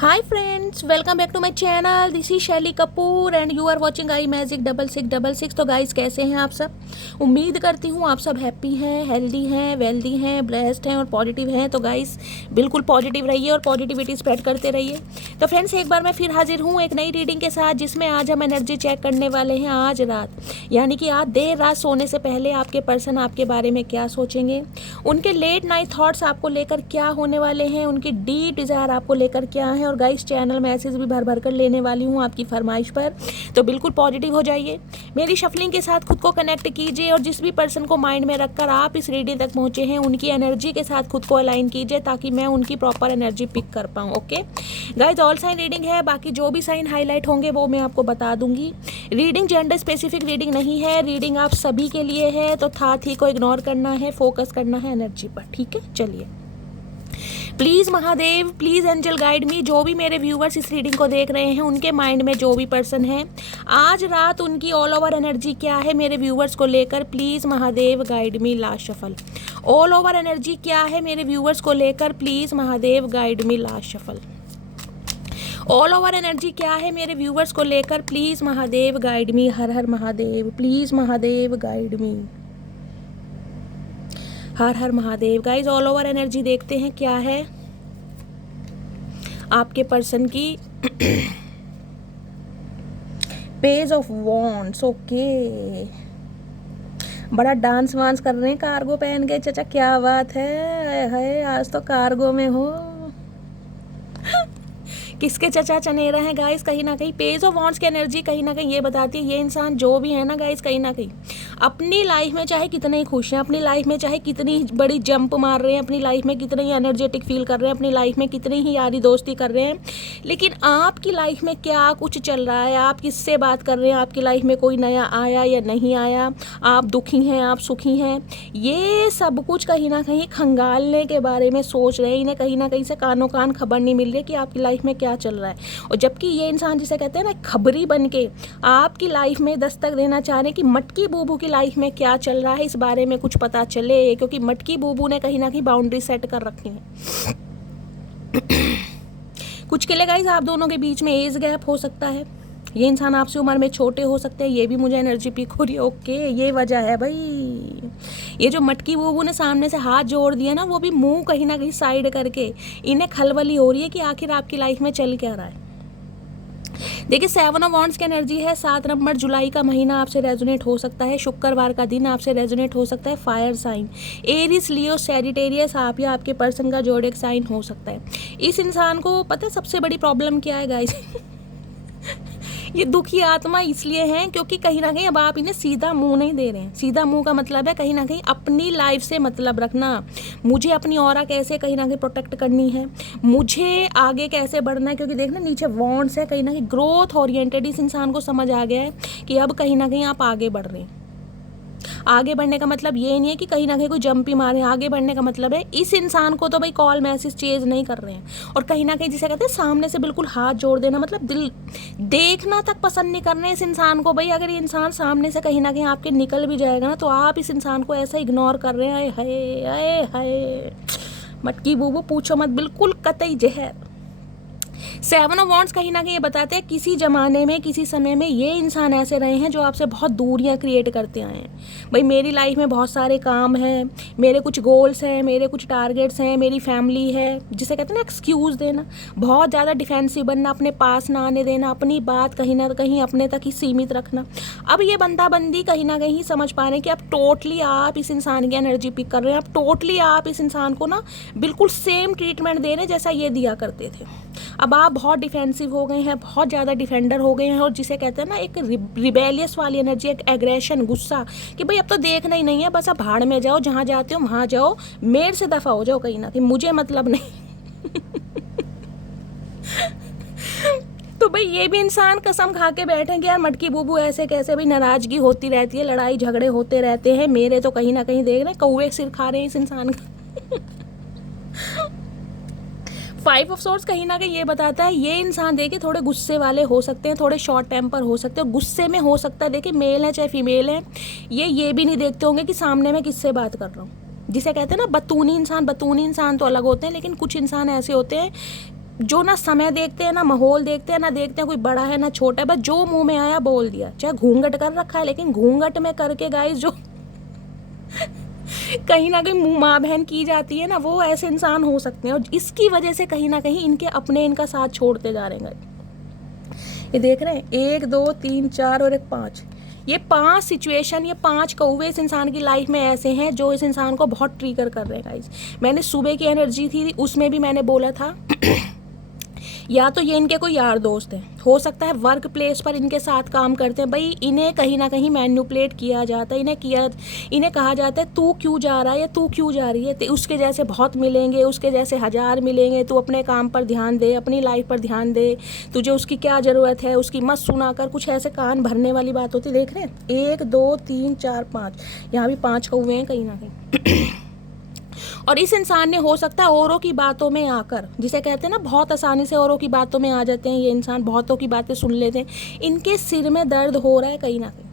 Hi friends, welcome back to my channel. This is Shaili Kapoor and you are watching I magic 6666। तो guys कैसे हैं आप सब। उम्मीद करती हूँ आप सब हैप्पी हैं, हेल्दी हैं, वेल्दी हैं, ब्लेस्ड हैं और पॉजिटिव हैं। तो गाइस बिल्कुल पॉजिटिव रहिए और पॉजिटिविटी स्प्रेड करते रहिए। तो फ्रेंड्स एक बार मैं फिर हाजिर हूँ एक नई रीडिंग के साथ, जिसमें आज हम एनर्जी चेक करने वाले हैं आज रात, यानी कि आज देर रात सोने से पहले आपके पर्सन आपके बारे में क्या सोचेंगे, उनके लेट नाइट थॉट्स आपको लेकर क्या होने वाले हैं, उनकी डीप डिज़ायर आपको लेकर क्या है। और गाइस चैनल मैसेज भी भर भर कर लेने वाली हूँ आपकी फरमाइश पर, तो बिल्कुल पॉजिटिव हो जाइए। मेरी शफलिंग के साथ खुद को कनेक्ट कीजिए और जिस भी पर्सन को माइंड में रखकर आप इस रीडिंग तक पहुँचे हैं उनकी एनर्जी के साथ खुद को अलाइन कीजिए, ताकि मैं उनकी प्रॉपर एनर्जी पिक कर पाऊँ। Okay guys, all sign reading है, बाकी जो भी साइन हाईलाइट होंगे वो मैं आपको बता दूंगी। रीडिंग जेंडर स्पेसिफिक रीडिंग नहीं है, रीडिंग आप सभी के लिए है, तो था थी को इग्नोर करना है, फोकस करना है एनर्जी पर। ठीक है, चलिए। Please Mahadev, please angel guide me. जो भी मेरे व्यूवर्स इस रीडिंग को देख रहे हैं उनके माइंड में जो भी पर्सन है आज रात, उनकी ऑल ओवर एनर्जी क्या है मेरे व्यूवर्स को लेकर। Please Mahadev guide me. Last shuffle. All over energy क्या है मेरे व्यूवर्स को लेकर। Please Mahadev guide me. Last shuffle. All over energy क्या है मेरे व्यूवर्स को लेकर। Please Mahadev guide me. Her her Mahadev. Please Mahadev guide me. Her her Mahadev. Guys all over energy देखते हैं क्या है आपके पर्सन की। Page of wands. ओके, बड़ा डांस वांस कर रहे हैं कार्गो पहन के। चाचा क्या बात है, आज तो कार्गो में हो। किसके चचा चनेरा हैं गाइस। कहीं ना कहीं पेज ऑफ वॉन्ड्स की एनर्जी कहीं ना कहीं ये बताती है ये इंसान जो भी है ना गाइस, कहीं ना कहीं अपनी लाइफ में चाहे कितने ही खुश हैं, अपनी लाइफ में चाहे कितनी बड़ी जंप मार रहे हैं, अपनी लाइफ में कितने ही एनर्जेटिक फील कर रहे हैं, अपनी लाइफ में कितनी ही यारी दोस्ती कर रहे हैं, लेकिन आपकी लाइफ में क्या कुछ चल रहा है, आप किससे बात कर रहे हैं, आपकी लाइफ में कोई नया आया या नहीं आया, आप दुखी हैं, आप सुखी हैं, ये सब कुछ कहीं ना कहीं खंगालने के बारे में सोच रहे हैं। इन्हें कहीं ना कहीं से कानों कान खबर नहीं मिल रही कि आपकी लाइफ में क्या चल रहा है। और जबकि ये इंसान जिसे कहते हैं ना खबरी बन के आपकी लाइफ में दस्तक देना चाह रहे हैं कि मटकी बूबू की लाइफ में क्या चल रहा है, इस बारे में कुछ पता चले, क्योंकि मटकी बूबू ने कहीं ना कहीं बाउंड्री सेट कर रखी है। कुछ के लिए गाइस आप दोनों के बीच में एज गैप हो सकता है, ये इंसान आपसे उम्र में छोटे हो सकते हैं, ये भी मुझे एनर्जी पिक हो रही है। ओके, ये वजह है भाई। ये जो मटकी बूबू ने सामने से हाथ जोड़ दिया ना, वो भी मुंह कहीं ना कहीं साइड करके इन्हें खलबली हो रही है कि आखिर आपकी लाइफ में चल क्या रहा है। देखिए 7 ऑफ वॉन्ड्स की एनर्जी है। 7 नवंबर जुलाई का महीना आपसे रेजोनेट हो सकता है, शुक्रवार का दिन आपसे रेजोनेट हो सकता है। फायर साइन एरिस, लियो, सैजिटेरियस, आप या आपके पर्सन का जोडिएक साइन हो सकता है। इस इंसान को पता है सबसे बड़ी प्रॉब्लम क्या है गाइस। ये दुखी आत्मा इसलिए हैं क्योंकि कहीं ना कहीं अब आप इन्हें सीधा मुंह नहीं दे रहे हैं। सीधा मुंह का मतलब है कहीं ना कहीं अपनी लाइफ से मतलब रखना, मुझे अपनी ऑरा कैसे कहीं ना कहीं प्रोटेक्ट करनी है, मुझे आगे कैसे बढ़ना है, क्योंकि देखना नीचे वॉन्ट्स है, कहीं ना कहीं ग्रोथ ओरिएंटेड इस इंसान को समझ आ गया है कि अब कहीं ना कहीं आप आगे बढ़ रहे हैं। आगे बढ़ने का मतलब ये नहीं है कि कहीं ना कहीं कोई जंप ही मारे, आगे बढ़ने का मतलब है इस इंसान को तो भाई कॉल मैसेज चेज नहीं कर रहे हैं, और कहीं ना कहीं जिसे कहते हैं सामने से बिल्कुल हाथ जोड़ देना, मतलब दिल देखना तक पसंद नहीं कर रहे हैं इस इंसान को। भाई अगर ये इंसान सामने से कहीं ना कहीं आपके निकल भी जाएगा ना, तो आप इस इंसान को ऐसा इग्नोर कर रहे हैं। हाय हाय हाय, मटकी बूबू पूछो मत, बिल्कुल कतई जहर। 7 ऑफ वॉन्ड्स कहीं ना कहीं ये बताते हैं किसी ज़माने में किसी समय में ये इंसान ऐसे रहे हैं जो आपसे बहुत दूरियां क्रिएट करते आए हैं। भाई मेरी लाइफ में बहुत सारे काम हैं, मेरे कुछ गोल्स हैं, मेरे कुछ टारगेट्स हैं, मेरी फैमिली है, जिसे कहते हैं ना एक्सक्यूज़ देना, बहुत ज़्यादा डिफेंसिव बनना, अपने पास ना आने देना, अपनी बात कहीं ना कहीं अपने तक ही सीमित रखना। अब ये बंदाबंदी कहीं ना कहीं समझ पा रहे हैं कि अब टोटली आप इस इंसान की एनर्जी पिक कर रहे हैं, अब टोटली आप इस इंसान को ना बिल्कुल सेम ट्रीटमेंट दे रहे हैं जैसा ये दिया करते थे। अब आप बहुत डिफेंसिव हो गए हैं, बहुत ज़्यादा डिफेंडर हो गए हैं, और जिसे कहते हैं ना एक रिबेलियस वाली एनर्जी, एक एग्रेशन, गुस्सा कि भाई अब तो देखना ही नहीं है, बस अब भाड़ में जाओ, जहाँ जाते हो वहाँ जाओ, मेरे से दफ़ा हो जाओ, कहीं ना कहीं मुझे मतलब नहीं। तो भाई ये भी इंसान कसम खा के बैठे कि यार मटकी बूबू ऐसे कैसे, भाई नाराज़गी होती रहती है, लड़ाई झगड़े होते रहते हैं, मेरे तो कहीं ना कहीं देख रहे हैं कौवे सिर खा रहे हैं इस इंसान का। 5 ऑफ सोर्स कहीं ना कहीं ये बताता है ये इंसान देखिए थोड़े गुस्से वाले हो सकते हैं, थोड़े शॉर्ट टेम्पर हो सकते हैं, गुस्से में हो सकता है, देखिए मेल है चाहे फीमेल है, ये भी नहीं देखते होंगे कि सामने मैं किससे बात कर रहा हूँ। जिसे कहते हैं ना बतूनी इंसान तो अलग होते हैं, लेकिन कुछ इंसान ऐसे होते हैं जो ना समय देखते हैं, ना माहौल देखते हैं, ना देखते हैं कोई बड़ा है ना छोटा है, बस जो मुंह में आया बोल दिया, चाहे घूंघट कर रखा है, लेकिन घूंघट में करके गाइस जो कहीं ना कहीं मुँह माँ बहन की जाती है ना, वो ऐसे इंसान हो सकते हैं। और इसकी वजह से कहीं ना कहीं इनके अपने इनका साथ छोड़ते जा रहे हैं। ये देख रहे हैं, 1 2 3 4 और 1 5, ये 5 सिचुएशन, ये 5 कौवे इस इंसान की लाइफ में ऐसे हैं जो इस इंसान को बहुत ट्रिगर कर रहे हैं गाइस। मैंने सुबह की एनर्जी थी उसमें भी मैंने बोला था या तो ये इनके कोई यार दोस्त हैं, हो सकता है वर्क प्लेस पर इनके साथ काम करते हैं, भाई इन्हें कहीं ना कहीं मैन्युपुलेट किया जाता है, इन्हें कहा जाता है तू क्यों जा रहा है या तू क्यों जा रही है, तो उसके जैसे बहुत मिलेंगे, उसके जैसे 1000 मिलेंगे, तू अपने काम पर ध्यान दे, अपनी लाइफ पर ध्यान दे, तुझे उसकी क्या ज़रूरत है, उसकी मत सुना कर, कुछ ऐसे कान भरने वाली बात होती। देख रहे हैं 1 2 3 4 5, यहाँ भी 5 कौवे हैं कहीं ना कहीं और इस इंसान ने हो सकता है औरों की बातों में आकर, जिसे कहते हैं ना बहुत आसानी से औरों की बातों में आ जाते हैं, ये इंसान बहुतों की बातें सुन लेते हैं, इनके सिर में दर्द हो रहा है कहीं ना कहीं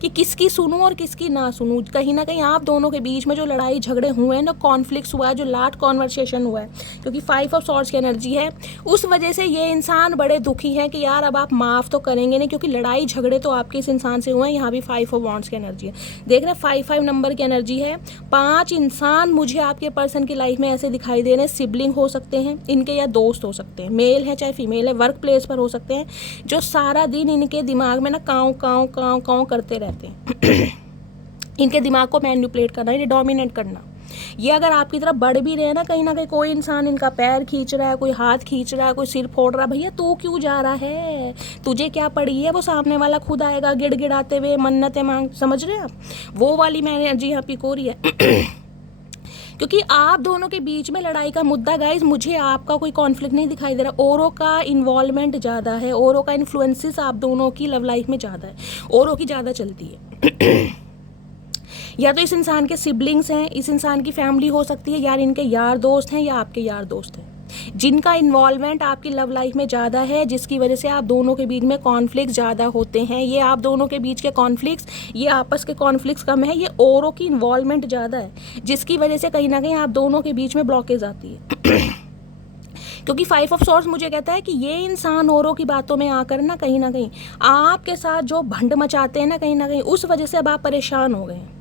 कि किसकी सुनूं और किसकी ना सुनूं। कहीं ना कहीं आप दोनों के बीच में जो लड़ाई झगड़े हुए हैं ना, कॉन्फ्लिक्ट्स हुआ है, जो लास्ट कॉन्वर्सेशन हुआ है, क्योंकि 5 ऑफ सॉर्ड्स की एनर्जी है, उस वजह से ये इंसान बड़े दुखी हैं कि यार अब आप माफ़ तो करेंगे नहीं, क्योंकि लड़ाई झगड़े तो आपके इस इंसान से हुए हैं। यहाँ भी 5 ऑफ वॉन्ड्स की एनर्जी है, देख रहे हैं 5 नंबर की एनर्जी है। 5 इंसान मुझे आपके पर्सन की लाइफ में ऐसे दिखाई दे रहे हैं, सिबलिंग हो सकते हैं इनके या दोस्त हो सकते हैं, मेल है चाहे फीमेल है, वर्क प्लेस पर हो सकते हैं, जो सारा दिन इनके दिमाग में ना काँव काँव काँव काँव करते रहते हैं इनके दिमाग को मैनिपुलेट करना, इन्हें डोमिनेट करना। ये अगर आपकी तरफ बढ़ भी रहे हैं ना, कहीं ना कहीं कोई इंसान इनका पैर खींच रहा है, कोई हाथ खींच रहा है, कोई सिर फोड़ रहा है, भैया तू क्यों जा रहा है, तुझे क्या पड़ी है, वो सामने वाला खुद आएगा गिड़गिड़ाते हुए, मन्नतें मांग, समझ रहे हैं आप, वो वाली मैंने एनर्जी यहाँ पिक हो रही है क्योंकि आप दोनों के बीच में लड़ाई का मुद्दा गाइज, मुझे आपका कोई कॉन्फ्लिक्ट नहीं दिखाई दे रहा, औरों का इन्वॉल्वमेंट ज़्यादा है, औरों का इन्फ्लुएंसेस आप दोनों की लव लाइफ में ज़्यादा है, औरों की ज़्यादा चलती है या तो इस इंसान के सिबलिंग्स हैं, इस इंसान की फैमिली हो सकती है, यार इनके यार दोस्त हैं या आपके यार दोस्त हैं, जिनका इन्वॉल्वमेंट आपकी लव लाइफ में ज़्यादा है, जिसकी वजह से आप दोनों के बीच में कॉन्फ्लिक्ट ज़्यादा होते हैं। ये आप दोनों के बीच के कॉन्फ्लिक्ट्स, ये आपस के कॉन्फ्लिक्ट्स कम है, ये औरों की इन्वॉल्वमेंट ज़्यादा है, जिसकी वजह से कहीं ना कहीं आप दोनों के बीच में ब्लॉकेज आती है क्योंकि 5 ऑफ सॉर्ड्स मुझे कहता है कि ये इंसान औरों की बातों में आकर ना कहीं आपके साथ जो भंड मचाते हैं ना, कहीं उस वजह से अब आप परेशान हो गए हैं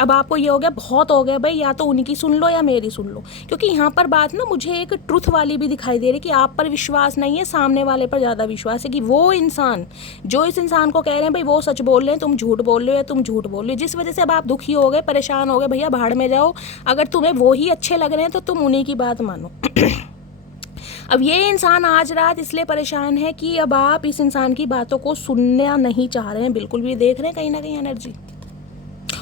अब आपको ये हो गया, बहुत हो गया भाई, या तो उनकी सुन लो या मेरी सुन लो, क्योंकि यहाँ पर बात ना मुझे एक ट्रुथ वाली भी दिखाई दे रही कि आप पर विश्वास नहीं है, सामने वाले पर ज़्यादा विश्वास है, कि वो इंसान जो इस इंसान को कह रहे हैं भाई वो सच बोल रहे हैं, तुम झूठ बोल रहे हो या तुम झूठ बोल रहे हो, जिस वजह से अब आप दुखी हो गए, परेशान हो गए, भैया भाड़ में जाओ, अगर तुम्हें वो ही अच्छे लग रहे हैं तो तुम उन्हीं की बात मानो अब ये इंसान आज रात इसलिए परेशान है कि अब आप इस इंसान की बातों को सुनना नहीं चाह रहे हैं बिल्कुल भी, देख रहे हैं कहीं ना कहीं एनर्जी,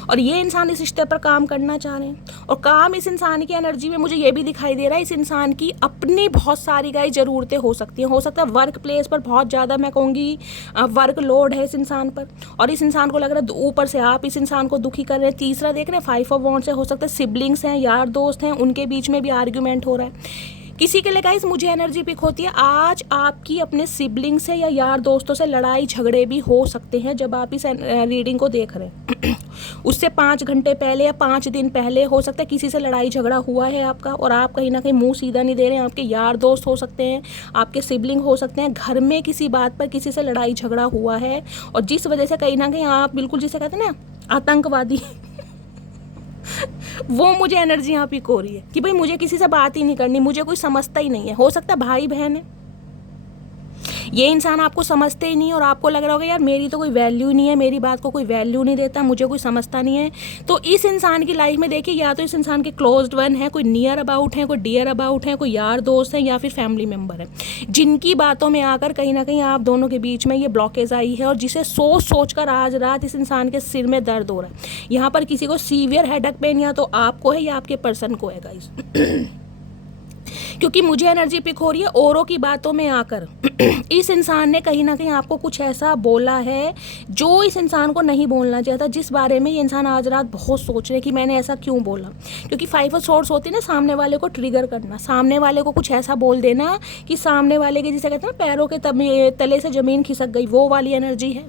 और ये इंसान इस रिश्ते पर काम करना चाह रहे हैं, और काम इस इंसान की एनर्जी में मुझे ये भी दिखाई दे रहा है, इस इंसान की अपनी बहुत सारी गाय ज़रूरतें हो सकती हैं, हो सकता है वर्क प्लेस पर बहुत ज़्यादा मैं कहूँगी वर्क लोड है इस इंसान पर, और इस इंसान को लग रहा है ऊपर से आप इस इंसान को दुखी कर रहे हैं। तीसरा देख रहे हैं 5 ऑफ वॉन्ड्स है, हो सकता है सिबलिंग्स हैं, यार दोस्त हैं, उनके बीच में भी आर्ग्यूमेंट हो रहा है। किसी के लिए गाइस मुझे एनर्जी पिक होती है, आज आपकी अपने सिबलिंग से या यार दोस्तों से लड़ाई झगड़े भी हो सकते हैं जब आप इस रीडिंग को देख रहे हैं उससे 5 घंटे पहले या 5 दिन पहले हो सकता है किसी से लड़ाई झगड़ा हुआ है आपका, और आप कहीं ना कहीं मुंह सीधा नहीं दे रहे हैं। आपके यार दोस्त हो सकते हैं, आपके सिबलिंग हो सकते हैं, घर में किसी बात पर किसी से लड़ाई झगड़ा हुआ है, और जिस वजह से कहीं ना कहीं आप बिल्कुल जिसे कहते हैं ना आतंकवादी वो मुझे एनर्जी यहाँ पिक हो रही है कि भाई मुझे किसी से बात ही नहीं करनी, मुझे कोई समझता ही नहीं है। हो सकता है भाई बहन है, ये इंसान आपको समझते ही नहीं और आपको लग रहा होगा यार मेरी तो कोई वैल्यू नहीं है, मेरी बात को कोई वैल्यू नहीं देता, मुझे कोई समझता नहीं है। तो इस इंसान की लाइफ में देखिए, या तो इस इंसान के क्लोज्ड वन है, कोई नियर अबाउट है, कोई डियर अबाउट है, कोई यार दोस्त है, या फिर फैमिली मेम्बर है, जिनकी बातों में आकर कहीं ना कहीं आप दोनों के बीच में ये ब्लॉकेज आई है, और जिसे सोच कर आज रात इस इंसान के सिर में दर्द हो रहा है। यहाँ पर किसी को सीवियर हेडेक पेन या तो आपको है या आपके पर्सन को है गाइस क्योंकि मुझे एनर्जी पिक हो रही है औरों की बातों में आकर इस इंसान ने कहीं ना कहीं आपको कुछ ऐसा बोला है जो इस इंसान को नहीं बोलना चाहिए था, जिस बारे में ये इंसान आज रात बहुत सोच रहे कि मैंने ऐसा क्यों बोला। क्योंकि 5 ऑफ सॉर्ड्स होती है ना, सामने वाले को ट्रिगर करना, सामने वाले को कुछ ऐसा बोल देना कि सामने वाले के जिसे कहते हैं ना पैरों के तले से ज़मीन खिसक गई, वो वाली एनर्जी है।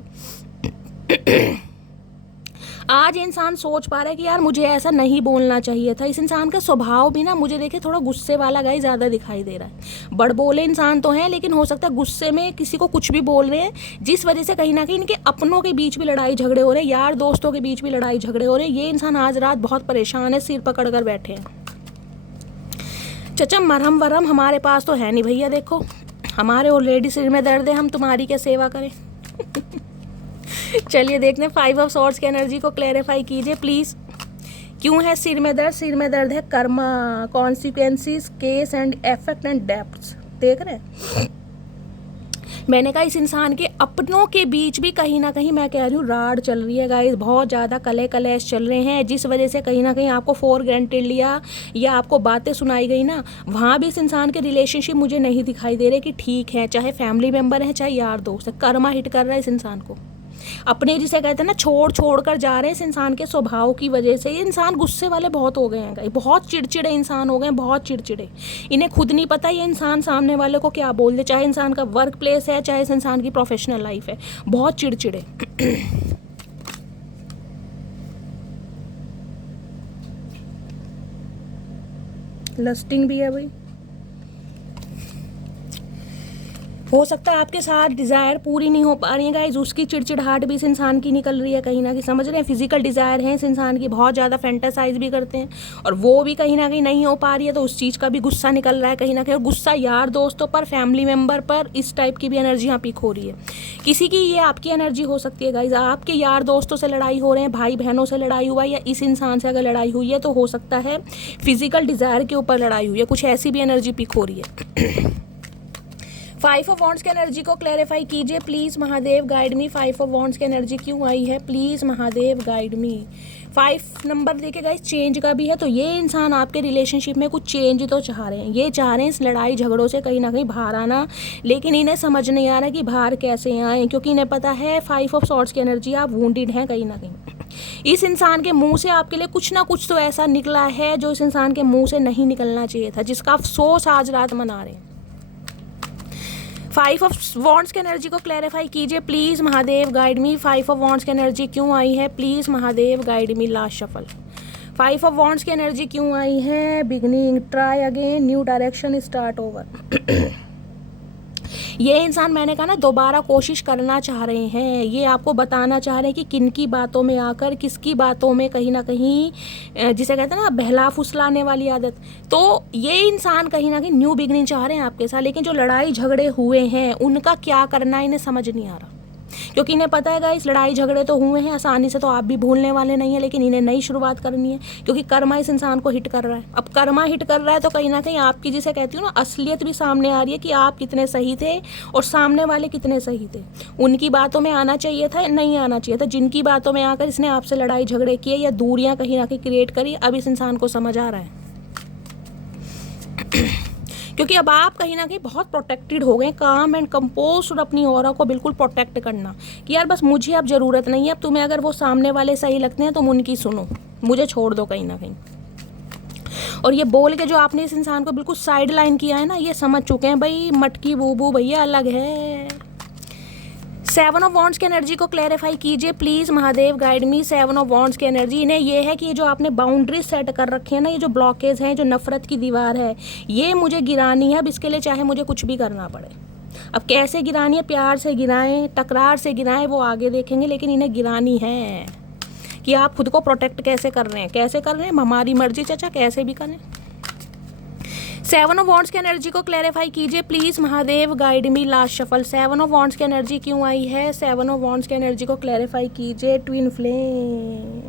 आज इंसान सोच पा रहा है कि यार मुझे ऐसा नहीं बोलना चाहिए था। इस इंसान का स्वभाव भी ना मुझे देखे थोड़ा गुस्से वाला गाइस ज़्यादा दिखाई दे रहा है। बड़बोले इंसान तो हैं, लेकिन हो सकता है गुस्से में किसी को कुछ भी बोल रहे हैं, जिस वजह से कहीं ना कहीं इनके अपनों के बीच भी लड़ाई झगड़े हो रहे हैं, यार दोस्तों के बीच भी लड़ाई झगड़े हो रहे हैं। ये इंसान आज रात बहुत परेशान है, सिर पकड़ कर बैठे हैं। चचा मरहम वरहम हमारे पास तो है नहीं भैया, देखो हमारे ऑलरेडी सिर में दर्द है, हम तुम्हारी क्या सेवा करें। चलिए देखते हैं 5 ऑफ सॉर्ड्स की एनर्जी को क्लैरिफाई कीजिए प्लीज़। क्यों है सिर में दर्द? सिर में दर्द है Karma, consequences, case and effect and depths. देख रहे हैं, मैंने कहा इस इंसान के अपनों के बीच भी कहीं ना कहीं मैं कह रही हूँ राड चल रही है गाइस, बहुत ज़्यादा कले कलेश चल रहे हैं, जिस वजह से कहीं ना कहीं आपको फॉर ग्रांटेड लिया या आपको बातें सुनाई गई ना, वहाँ भी इस इंसान के रिलेशनशिप मुझे नहीं दिखाई दे रहे कि ठीक है, चाहे फैमिली मेम्बर है चाहे यार दोस्त है। कर्मा हिट कर रहा है इस इंसान को, अपने जिसे कहते हैं ना छोड़ कर जा रहे हैं इस इंसान के स्वभाव की वजह से। ये इंसान गुस्से वाले बहुत हो गए हैं, बहुत चिड़चिड़े इंसान हो गए हैं, बहुत चिड़चिड़े। इन्हें खुद नहीं पता ये इंसान सामने वाले को क्या बोल दे, चाहे इंसान का वर्क प्लेस है चाहे इस इंसान की प्रोफेशनल लाइफ है, बहुत चिड़चिड़े। लस्टिंग भी है भाई, हो सकता है आपके साथ डिज़ायर पूरी नहीं हो पा रही है गाइज, उसकी चिड़चिड़ाहट भी इस इंसान की निकल रही है कहीं ना कहीं, समझ रहे हैं। फिजिकल डिज़ायर है इस इंसान की, बहुत ज़्यादा फैंटासाइज भी करते हैं और वो भी कहीं ना कहीं नहीं हो पा रही है, तो उस चीज़ का भी गुस्सा निकल रहा है कहीं ना कहीं। और गुस्सा यार दोस्तों पर, फैमिली मेम्बर पर, इस टाइप की भी एनर्जी यहाँ पिक हो रही है। किसी की ये आपकी एनर्जी हो सकती है गाइज, आपके यार दोस्तों से लड़ाई हो रहे हैं, भाई बहनों से लड़ाई हुआ है, या इस इंसान से अगर लड़ाई हुई है तो हो सकता है फिजिकल डिज़ायर के ऊपर लड़ाई हुई है, कुछ ऐसी भी एनर्जी पिक हो रही है। 5 ऑफ वॉन्ड्स की एनर्जी को क्लैरिफाई कीजिए please Mahadev, guide me. 5 of wands की एनर्जी क्यों आई है please Mahadev, guide me. 5 number देखिए गाइस, चेंज का भी है, तो ये इंसान आपके रिलेशनशिप में कुछ चेंज तो चाह रहे हैं, ये चाह रहे हैं इस लड़ाई झगड़ों से कहीं ना कहीं बाहर आना, लेकिन इन्हें समझ नहीं आ रहा कि बाहर कैसे आए, क्योंकि इन्हें पता है 5 ऑफ सॉर्ड्स की एनर्जी, आप वूंडेड हैं कहीं ना कहीं। इस इंसान के मुंह से आपके लिए कुछ ना कुछ तो ऐसा निकला है जो इस इंसान के मुंह से नहीं निकलना चाहिए था, जिसका अफसोस आज रात मना रहे हैं। 5 ऑफ वॉन्ड्स की एनर्जी को क्लैरिफाई कीजिए please Mahadev, guide me. 5 of wands की एनर्जी क्यों आई है please Mahadev, guide me. Last shuffle. 5 of wands की एनर्जी क्यों आई है? Beginning, try again, new direction, start over. ये इंसान, मैंने कहा ना, दोबारा कोशिश करना चाह रहे हैं, ये आपको बताना चाह रहे हैं कि किन की बातों में आकर, किसकी बातों में कहीं ना कहीं, जिसे कहते हैं ना बहला फुसलाने वाली आदत, तो ये इंसान कहीं ना कहीं न्यू बिगनिंग चाह रहे हैं आपके साथ, लेकिन जो लड़ाई झगड़े हुए हैं उनका क्या करना इन्हें समझ नहीं आ रहा, क्योंकि इन्हें पता है गाइस लड़ाई झगड़े तो हुए हैं, आसानी से तो आप भी भूलने वाले नहीं है, लेकिन इन्हें नई शुरुआत करनी है, क्योंकि कर्मा इस इंसान को हिट कर रहा है। अब कर्मा हिट कर रहा है तो कहीं ना कहीं आपकी, जिसे कहती हूँ ना, असलियत भी सामने आ रही है कि आप कितने सही थे और सामने वाले कितने सही थे। उनकी बातों में आना चाहिए था, नहीं आना चाहिए था, जिनकी बातों में आकर इसने आपसे लड़ाई झगड़े किए या दूरियां कहीं ना कहीं क्रिएट करी, अब इस इंसान को समझ आ रहा है। क्योंकि अब आप कहीं ना कहीं बहुत प्रोटेक्टेड हो गए, काम एंड कंपोज, और अपनी ऑरा को बिल्कुल प्रोटेक्ट करना कि यार बस मुझे अब ज़रूरत नहीं है, अब तुम्हें अगर वो सामने वाले सही लगते हैं तुम उनकी सुनो, मुझे छोड़ दो कहीं ना कहीं। और ये बोल के जो आपने इस इंसान को बिल्कुल साइड लाइन किया है ना, ये समझ चुके हैं भाई मटकी बूबू भैया अलग है। 7 ऑफ वॉन्ड्स की एनर्जी को क्लैरिफाई कीजिए please Mahadev, guide me. 7 of wands की एनर्जी, इन्हें ये है कि ये जो आपने बाउंड्रीज सेट कर रखे हैं ना, ये जो ब्लॉकेज हैं, जो नफरत की दीवार है, ये मुझे गिरानी है। अब इसके लिए चाहे मुझे कुछ भी करना पड़े। अब कैसे गिरानी है? प्यार से गिराएं, तकरार से गिराएं, वो आगे देखेंगे, लेकिन इन्हें गिरानी है। कि आप खुद को प्रोटेक्ट कैसे कर रहे हैं, कैसे कर रहे हैं, हमारी मर्जी चाचा, कैसे भी करें। 7 ऑफ वॉन्ड्स की एनर्जी को क्लैरिफाई कीजिए please Mahadev, guide me. Last shuffle. 7 of wands की एनर्जी क्यों आई है? 7 ऑफ वॉन्ड्स की एनर्जी को क्लैरिफाई कीजिए। ट्विन फ्लेम,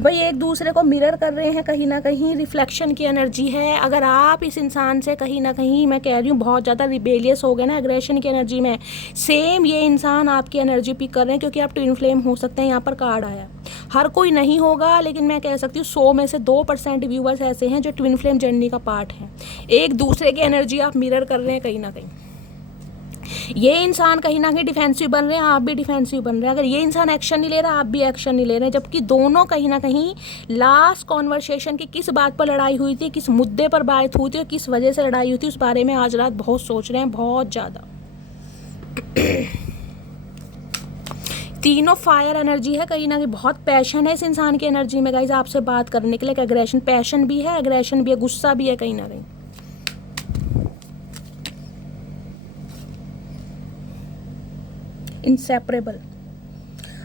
भाई एक दूसरे को मिरर कर रहे हैं कहीं ना कहीं, रिफ्लेक्शन की एनर्जी है। अगर आप इस इंसान से कहीं ना कहीं, मैं कह रही हूँ, बहुत ज़्यादा रिबेलियस हो गए ना एग्रेशन की एनर्जी में, सेम ये इंसान आपकी एनर्जी पिक कर रहे हैं, क्योंकि आप ट्विन फ्लेम हो सकते हैं। यहाँ पर कार्ड आया, हर कोई नहीं होगा, लेकिन मैं कह सकती हूँ 100 में से 2% व्यूवर्स ऐसे हैं जो ट्विन फ्लेम जर्नी का पार्ट हैं। एक दूसरे की एनर्जी आप मिरर कर रहे हैं कहीं ना कहीं। ये इंसान कहीं ना कहीं डिफेंसिव बन रहे हैं, आप भी डिफेंसिव बन रहे हैं। अगर ये इंसान एक्शन नहीं ले रहा, आप भी एक्शन नहीं ले रहे हैं, जबकि दोनों कहीं ना कहीं लास्ट कॉन्वर्सेशन की किस बात पर लड़ाई हुई थी, किस मुद्दे पर बात हुई थी और किस वजह से लड़ाई हुई थी, उस बारे में आज रात बहुत सोच रहे हैं, बहुत ज़्यादा। तीनों फायर एनर्जी है, कहीं ना कहीं बहुत पैशन है इस इंसान की एनर्जी में गाइज आपसे बात करने के लिए। एग्रेशन, पैशन भी है, एग्रेशन भी है, गुस्सा भी है कहीं ना कहीं। Inseparable,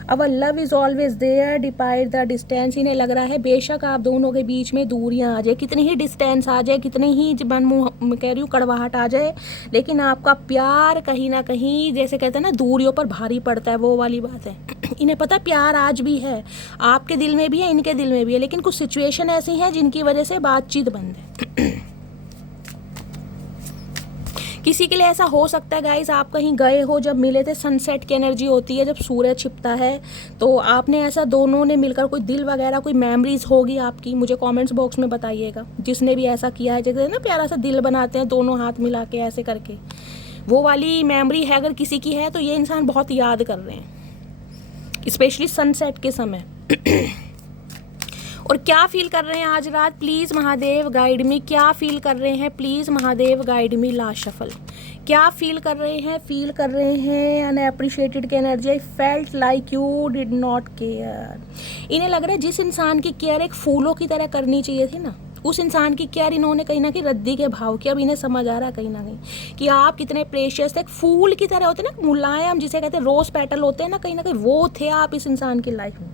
our love is always there despite the distance. इन्हें लग रहा है बेशक आप दोनों के बीच में दूरियां आ जाए, कितनी ही डिस्टेंस आ जाए, कितनी ही मैं कह रही हूँ कड़वाहट आ जाए, लेकिन आपका प्यार कहीं ना कहीं जैसे कहते हैं ना दूरियों पर भारी पड़ता है, वो वाली बात है। इन्हें पता है प्यार आज भी है, आपके दिल में भी है, इनके दिल में भी है, लेकिन कुछ सिचुएशन ऐसी हैं जिनकी वजह से बातचीत बंद है। किसी के लिए ऐसा हो सकता है गाइज आप कहीं गए हो, जब मिले थे, सनसेट की एनर्जी होती है जब सूरज छिपता है, तो आपने ऐसा दोनों ने मिलकर कोई दिल वगैरह कोई मेमोरीज होगी आपकी, मुझे कमेंट्स बॉक्स में बताइएगा जिसने भी ऐसा किया है। जैसे ना प्यारा सा दिल बनाते हैं दोनों हाथ मिला के ऐसे करके, वो वाली मेमोरी है अगर किसी की है तो ये इंसान बहुत याद कर रहे हैं, स्पेशली सनसेट के समय। और क्या फील कर रहे हैं आज रात, प्लीज़ महादेव गाइड मी, क्या फील कर रहे हैं please Mahadev guide me. Last shuffle, क्या फील कर रहे हैं, फील कर रहे हैं अनएप्रिशिएटेड की energy. I felt like you did not care. इन्हें लग रहा है जिस इंसान की केयर एक फूलों की तरह करनी चाहिए थी ना, उस इंसान की केयर इन्होंने कहीं ना कहीं रद्दी के भाव किया। अब इन्हें समझ आ रहा है कहीं ना कहीं कि आप कितने प्रेशियस थे, एक फूल की तरह होते ना, मुलायम जिसे कहते हैं रोज पेटल होते हैं ना, कहीं ना कहीं वो थे आप इस इंसान की लाइफ में।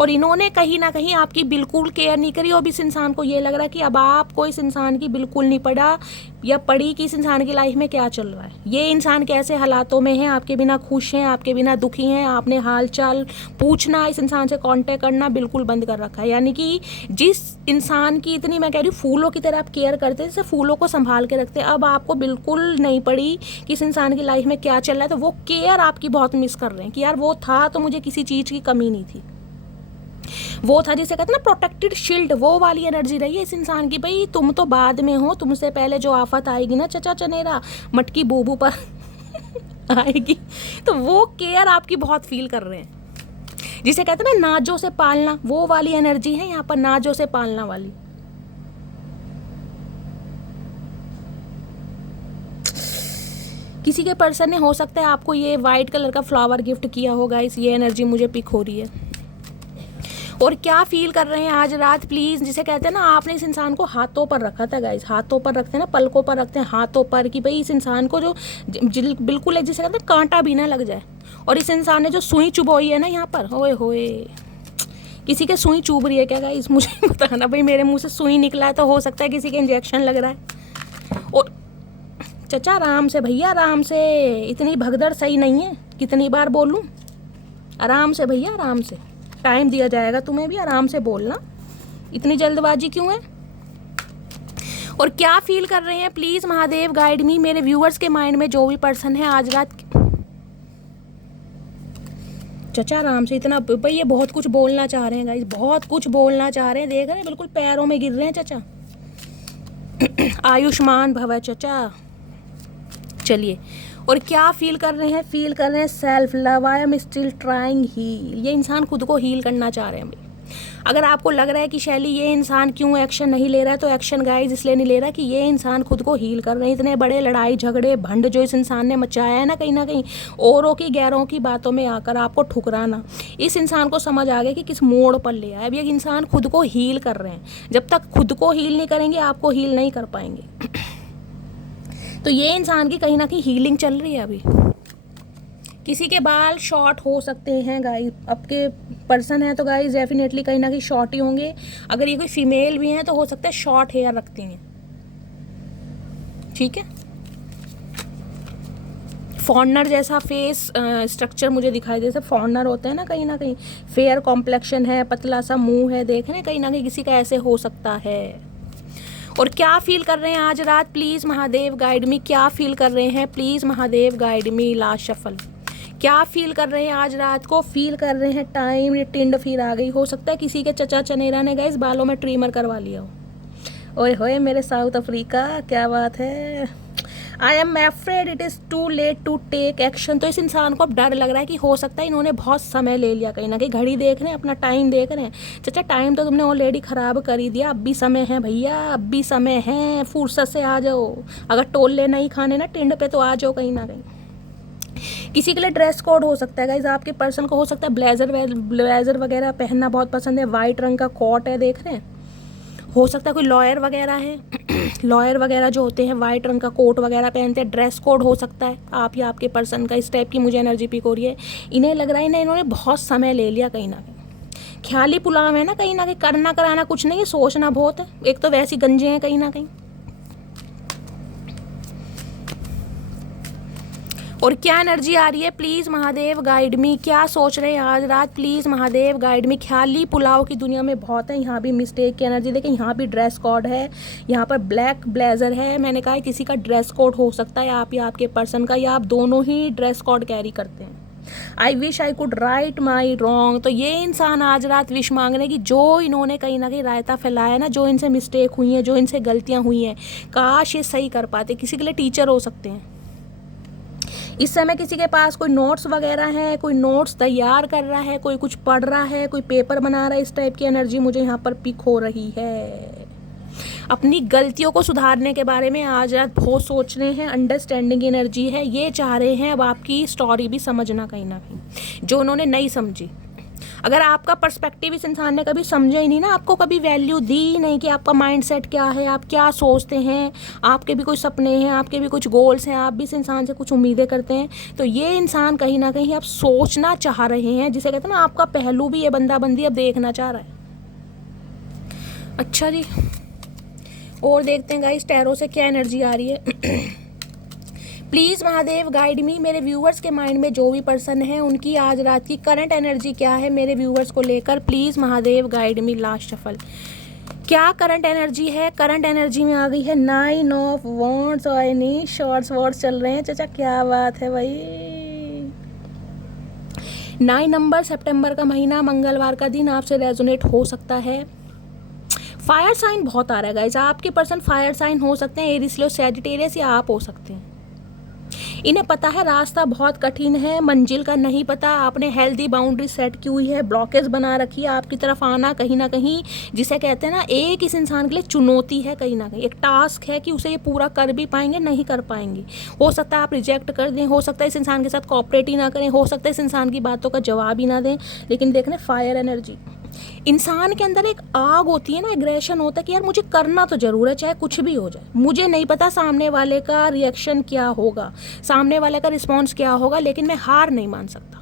और इन्होंने कहीं ना कहीं आपकी बिल्कुल केयर नहीं करी। अब इस इंसान को ये लग रहा है कि अब आपको इस इंसान की बिल्कुल नहीं पड़ा या पड़ी कि इस इंसान की लाइफ में क्या चल रहा है, ये इंसान कैसे हालातों में है, आपके बिना खुश हैं, आपके बिना दुखी हैं। आपने हाल चाल पूछना, इस इंसान से कांटेक्ट करना बिल्कुल बंद कर रखा है। यानी कि जिस इंसान की इतनी मैं कह रही हूँ फूलों की तरह आप केयर करते, जैसे फूलों को संभाल के रखते, अब आपको बिल्कुल नहीं पड़ी कि इस इंसान की लाइफ में क्या चल रहा है। तो वो केयर आपकी बहुत मिस कर रहे हैं कि यार वो था तो मुझे किसी चीज़ की कमी नहीं थी, वो था जिसे कहते हैं ना प्रोटेक्टेड शील्ड, वो वाली एनर्जी रही है इस इंसान की। भाई तुम तो बाद में हो, तुमसे पहले जो आफत आएगी ना चचा चनेरा मटकी बूबू पर आएगी, तो वो केयर आपकी बहुत फील कर रहे हैं, जिसे कहते हैं ना नाजों से पालना, वो वाली एनर्जी है यहाँ पर, नाजों से पालना वाली। किसी के पर्सन ने हो सकता है आपको ये वाइट कलर का फ्लावर गिफ्ट किया होगा, इस ये एनर्जी मुझे पिक हो रही है। और क्या फील कर रहे हैं आज रात, प्लीज़ जिसे कहते हैं ना आपने इस इंसान को हाथों पर रखा था गाइस, हाथों पर रखते हैं ना, पलकों पर रखते हैं, हाथों पर, कि भाई इस इंसान को जो बिल्कुल जिसे कहते हैं कांटा भी ना लग जाए। और इस इंसान ने जो सुई चुभोई है ना यहाँ पर, होए होए, किसी के सुई चुभ रही है क्या गाइस, मुझे बताना। भाई मेरे मुँह से सुई निकला है तो हो सकता है किसी के इंजेक्शन लग रहा है। और चचा आराम से भैया, आराम से, इतनी भगदड़ सही नहीं है, कितनी बार बोलूँ, आराम से भैया, आराम से, टाइम दिया जाएगा तुम्हें भी, आराम से बोलना, इतनी जल्दबाजी क्यों है। और क्या फील कर रहे हैं प्लीज़ महादेव गाइड मी, मेरे व्यूअर्स के माइंड में जो भी पर्सन है आज रात। चचा आराम से, इतना भाई ये बहुत कुछ बोलना चाह रहे हैं गाइस, बहुत कुछ बोलना चाह रहे हैं, देख रहे हैं बिल्कुल पैरों में गिर रहे हैं चचा। आयुष्मान भव चचा। चलिए, और क्या फील कर रहे हैं, फील कर रहे हैं self love, I am still trying heal. ये इंसान खुद को हील करना चाह रहे हैं भाई। अगर आपको लग रहा है कि शैली ये इंसान क्यों एक्शन नहीं ले रहा है, तो एक्शन गाइज इसलिए नहीं ले रहा कि ये इंसान खुद को हील कर रहे हैं। इतने बड़े लड़ाई झगड़े भंड जो इस इंसान ने मचाया है ना कहीं औरों की गैरों की बातों में आकर आपको ठुकराना, इस इंसान को समझ आ गया कि किस मोड़ पर ले आया। अब ये इंसान खुद को हील कर रहे हैं, जब तक खुद को हील नहीं करेंगे आपको हील नहीं कर पाएंगे। तो ये इंसान की कहीं ना कहीं हीलिंग चल रही है अभी। किसी के बाल शॉर्ट हो सकते हैं गाइस, आपके पर्सन है तो गाइस डेफिनेटली कहीं ना कहीं शॉर्ट ही होंगे। अगर ये कोई फीमेल भी हैं तो हो सकता है शॉर्ट हेयर रखती हैं, ठीक है। फॉर्नर जैसा फेस स्ट्रक्चर मुझे दिखाई दे, जैसे फॉर्नर होते हैं ना कहीं फेयर कॉम्प्लेक्शन है, पतला सा मुंह है, देख रहे हैं कहीं ना कहीं किसी का ऐसे हो सकता है। और क्या फील कर रहे हैं आज रात, प्लीज़ महादेव गाइड मी, क्या फील कर रहे हैं please Mahadev guide me. Last shuffle, क्या फील कर रहे हैं आज रात को, फील कर रहे हैं टाइम टिंड फिर आ गई। हो सकता है किसी के चचा चनेरा ने गाइस बालों में ट्रिमर करवा लिया हो। ओए होए मेरे साउथ अफ्रीका, क्या बात है। I am afraid it is too late to take action. तो इस इंसान को अब डर लग रहा है कि हो सकता है इन्होंने बहुत समय ले लिया, कहीं ना कहीं घड़ी देख रहे हैं, अपना टाइम देख रहे हैं। चाचा टाइम तो तुमने ऑलरेडी ख़राब कर ही दिया, अब भी समय है भैया, अब भी समय है, फुर्सत से आ जाओ। अगर टोले नहीं खाने ना टिंड पे तो आ जाओ कहीं ना कहीं। किसी के लिए ड्रेस कोड हो सकता है गाइस, आपके पर्सन को हो सकता है ब्लेजर वगैरह पहनना बहुत पसंद है, वाइट रंग का कोट है देख रहे हैं। हो सकता है कोई लॉयर वगैरह है लॉयर वगैरह जो होते हैं वाइट रंग का कोट वगैरह पहनते हैं, ड्रेस कोड हो सकता है आप या आपके पर्सन का। इस टाइप की मुझे एनर्जी पिक हो रही है। इन्हें लग रहा है इन्होंने बहुत समय ले लिया कहीं ना कहीं। ख्याली पुलाव है ना कहीं ना कहीं, करना कराना कुछ नहीं है, सोचना बहुत है। एक तो वैसी गंजे हैं कहीं ना कहीं। और क्या एनर्जी आ रही है, प्लीज़ महादेव गाइड मी, क्या सोच रहे हैं आज रात, प्लीज़ महादेव गाइड मी। ख्याली पुलाव की दुनिया में बहुत है। यहाँ भी मिस्टेक की एनर्जी देखें, यहाँ भी ड्रेस कोड है, यहाँ पर ब्लैक ब्लेजर है। मैंने कहा किसी का ड्रेस कोड हो सकता है, आप या आपके पर्सन का, या आप दोनों ही ड्रेस कोड कैरी करते हैं। आई wish I could write my wrong. तो ये इंसान आज रात विश मांग रहे हैं कि जो इन्होंने कहीं ना कहीं रायता फैलाया ना, जो इनसे मिस्टेक हुई हैं, जो इनसे गलतियाँ हुई हैं, काश ये सही कर पाते। किसी के लिए टीचर हो सकते हैं इस समय, किसी के पास कोई नोट्स वगैरह है, कोई नोट्स तैयार कर रहा है, कोई कुछ पढ़ रहा है, कोई पेपर बना रहा है। इस टाइप की एनर्जी मुझे यहाँ पर पिक हो रही है। अपनी गलतियों को सुधारने के बारे में आज रात बहुत सोच रहे हैं। अंडरस्टैंडिंग एनर्जी है, ये चाह रहे हैं अब आपकी स्टोरी भी समझना कहीं ना कहीं, जो उन्होंने नहीं समझी। अगर आपका पर्सपेक्टिव इस इंसान ने कभी समझा ही नहीं ना, आपको कभी वैल्यू दी ही नहीं कि आपका माइंडसेट क्या है, आप क्या सोचते हैं, आपके भी कोई सपने हैं, आपके भी कुछ गोल्स हैं, आप भी इस इंसान से कुछ उम्मीदें करते हैं। तो ये इंसान कहीं ना कहीं आप सोचना चाह रहे हैं, जिसे कहते हैं ना आपका पहलू भी ये बंदा बंदी अब देखना चाह रहा है। अच्छा जी, और देखते हैं गाइस टैरो से क्या एनर्जी आ रही है। प्लीज़ महादेव गाइड मी, मेरे व्यूवर्स के माइंड में जो भी पर्सन है उनकी आज रात की करंट एनर्जी क्या है मेरे व्यूवर्स को लेकर। Please Mahadev guide me. Last shuffle, क्या करंट एनर्जी है। करंट एनर्जी में आ गई है 9 ऑफ वॉन्ड्स और नहीं शॉर्ट्स वॉर्ड्स चल रहे हैं। चाचा क्या बात है भाई। 9 नंबर, सितंबर का महीना, मंगलवार का दिन आपसे रेजोनेट हो सकता है। फायर साइन बहुत आ रहा है गाइस, आपके पर्सन फायर साइन हो सकते हैं, एरिस लियो सैजिटेरियस, या आप हो सकते हैं। इन्हें पता है रास्ता बहुत कठिन है, मंजिल का नहीं पता, आपने हेल्दी बाउंड्री सेट की हुई है, ब्लॉकेज बना रखी है। आपकी तरफ आना कहीं ना कहीं, जिसे कहते हैं ना, एक इस इंसान के लिए चुनौती है कहीं ना कहीं, एक टास्क है कि उसे ये पूरा कर भी पाएंगे नहीं कर पाएंगे। हो सकता है आप रिजेक्ट कर दें, हो सकता है इस इंसान के साथ कोऑपरेट ही ना करें, हो सकता है इस इंसान की बातों का जवाब ही ना दें। लेकिन देखने फायर एनर्जी, इंसान के अंदर एक आग होती है ना, एग्रेशन होता है कि यार मुझे करना तो जरूर है, चाहे कुछ भी हो जाए। मुझे नहीं पता सामने वाले का रिएक्शन क्या होगा, सामने वाले का रिस्पॉन्स क्या होगा, लेकिन मैं हार नहीं मान सकता।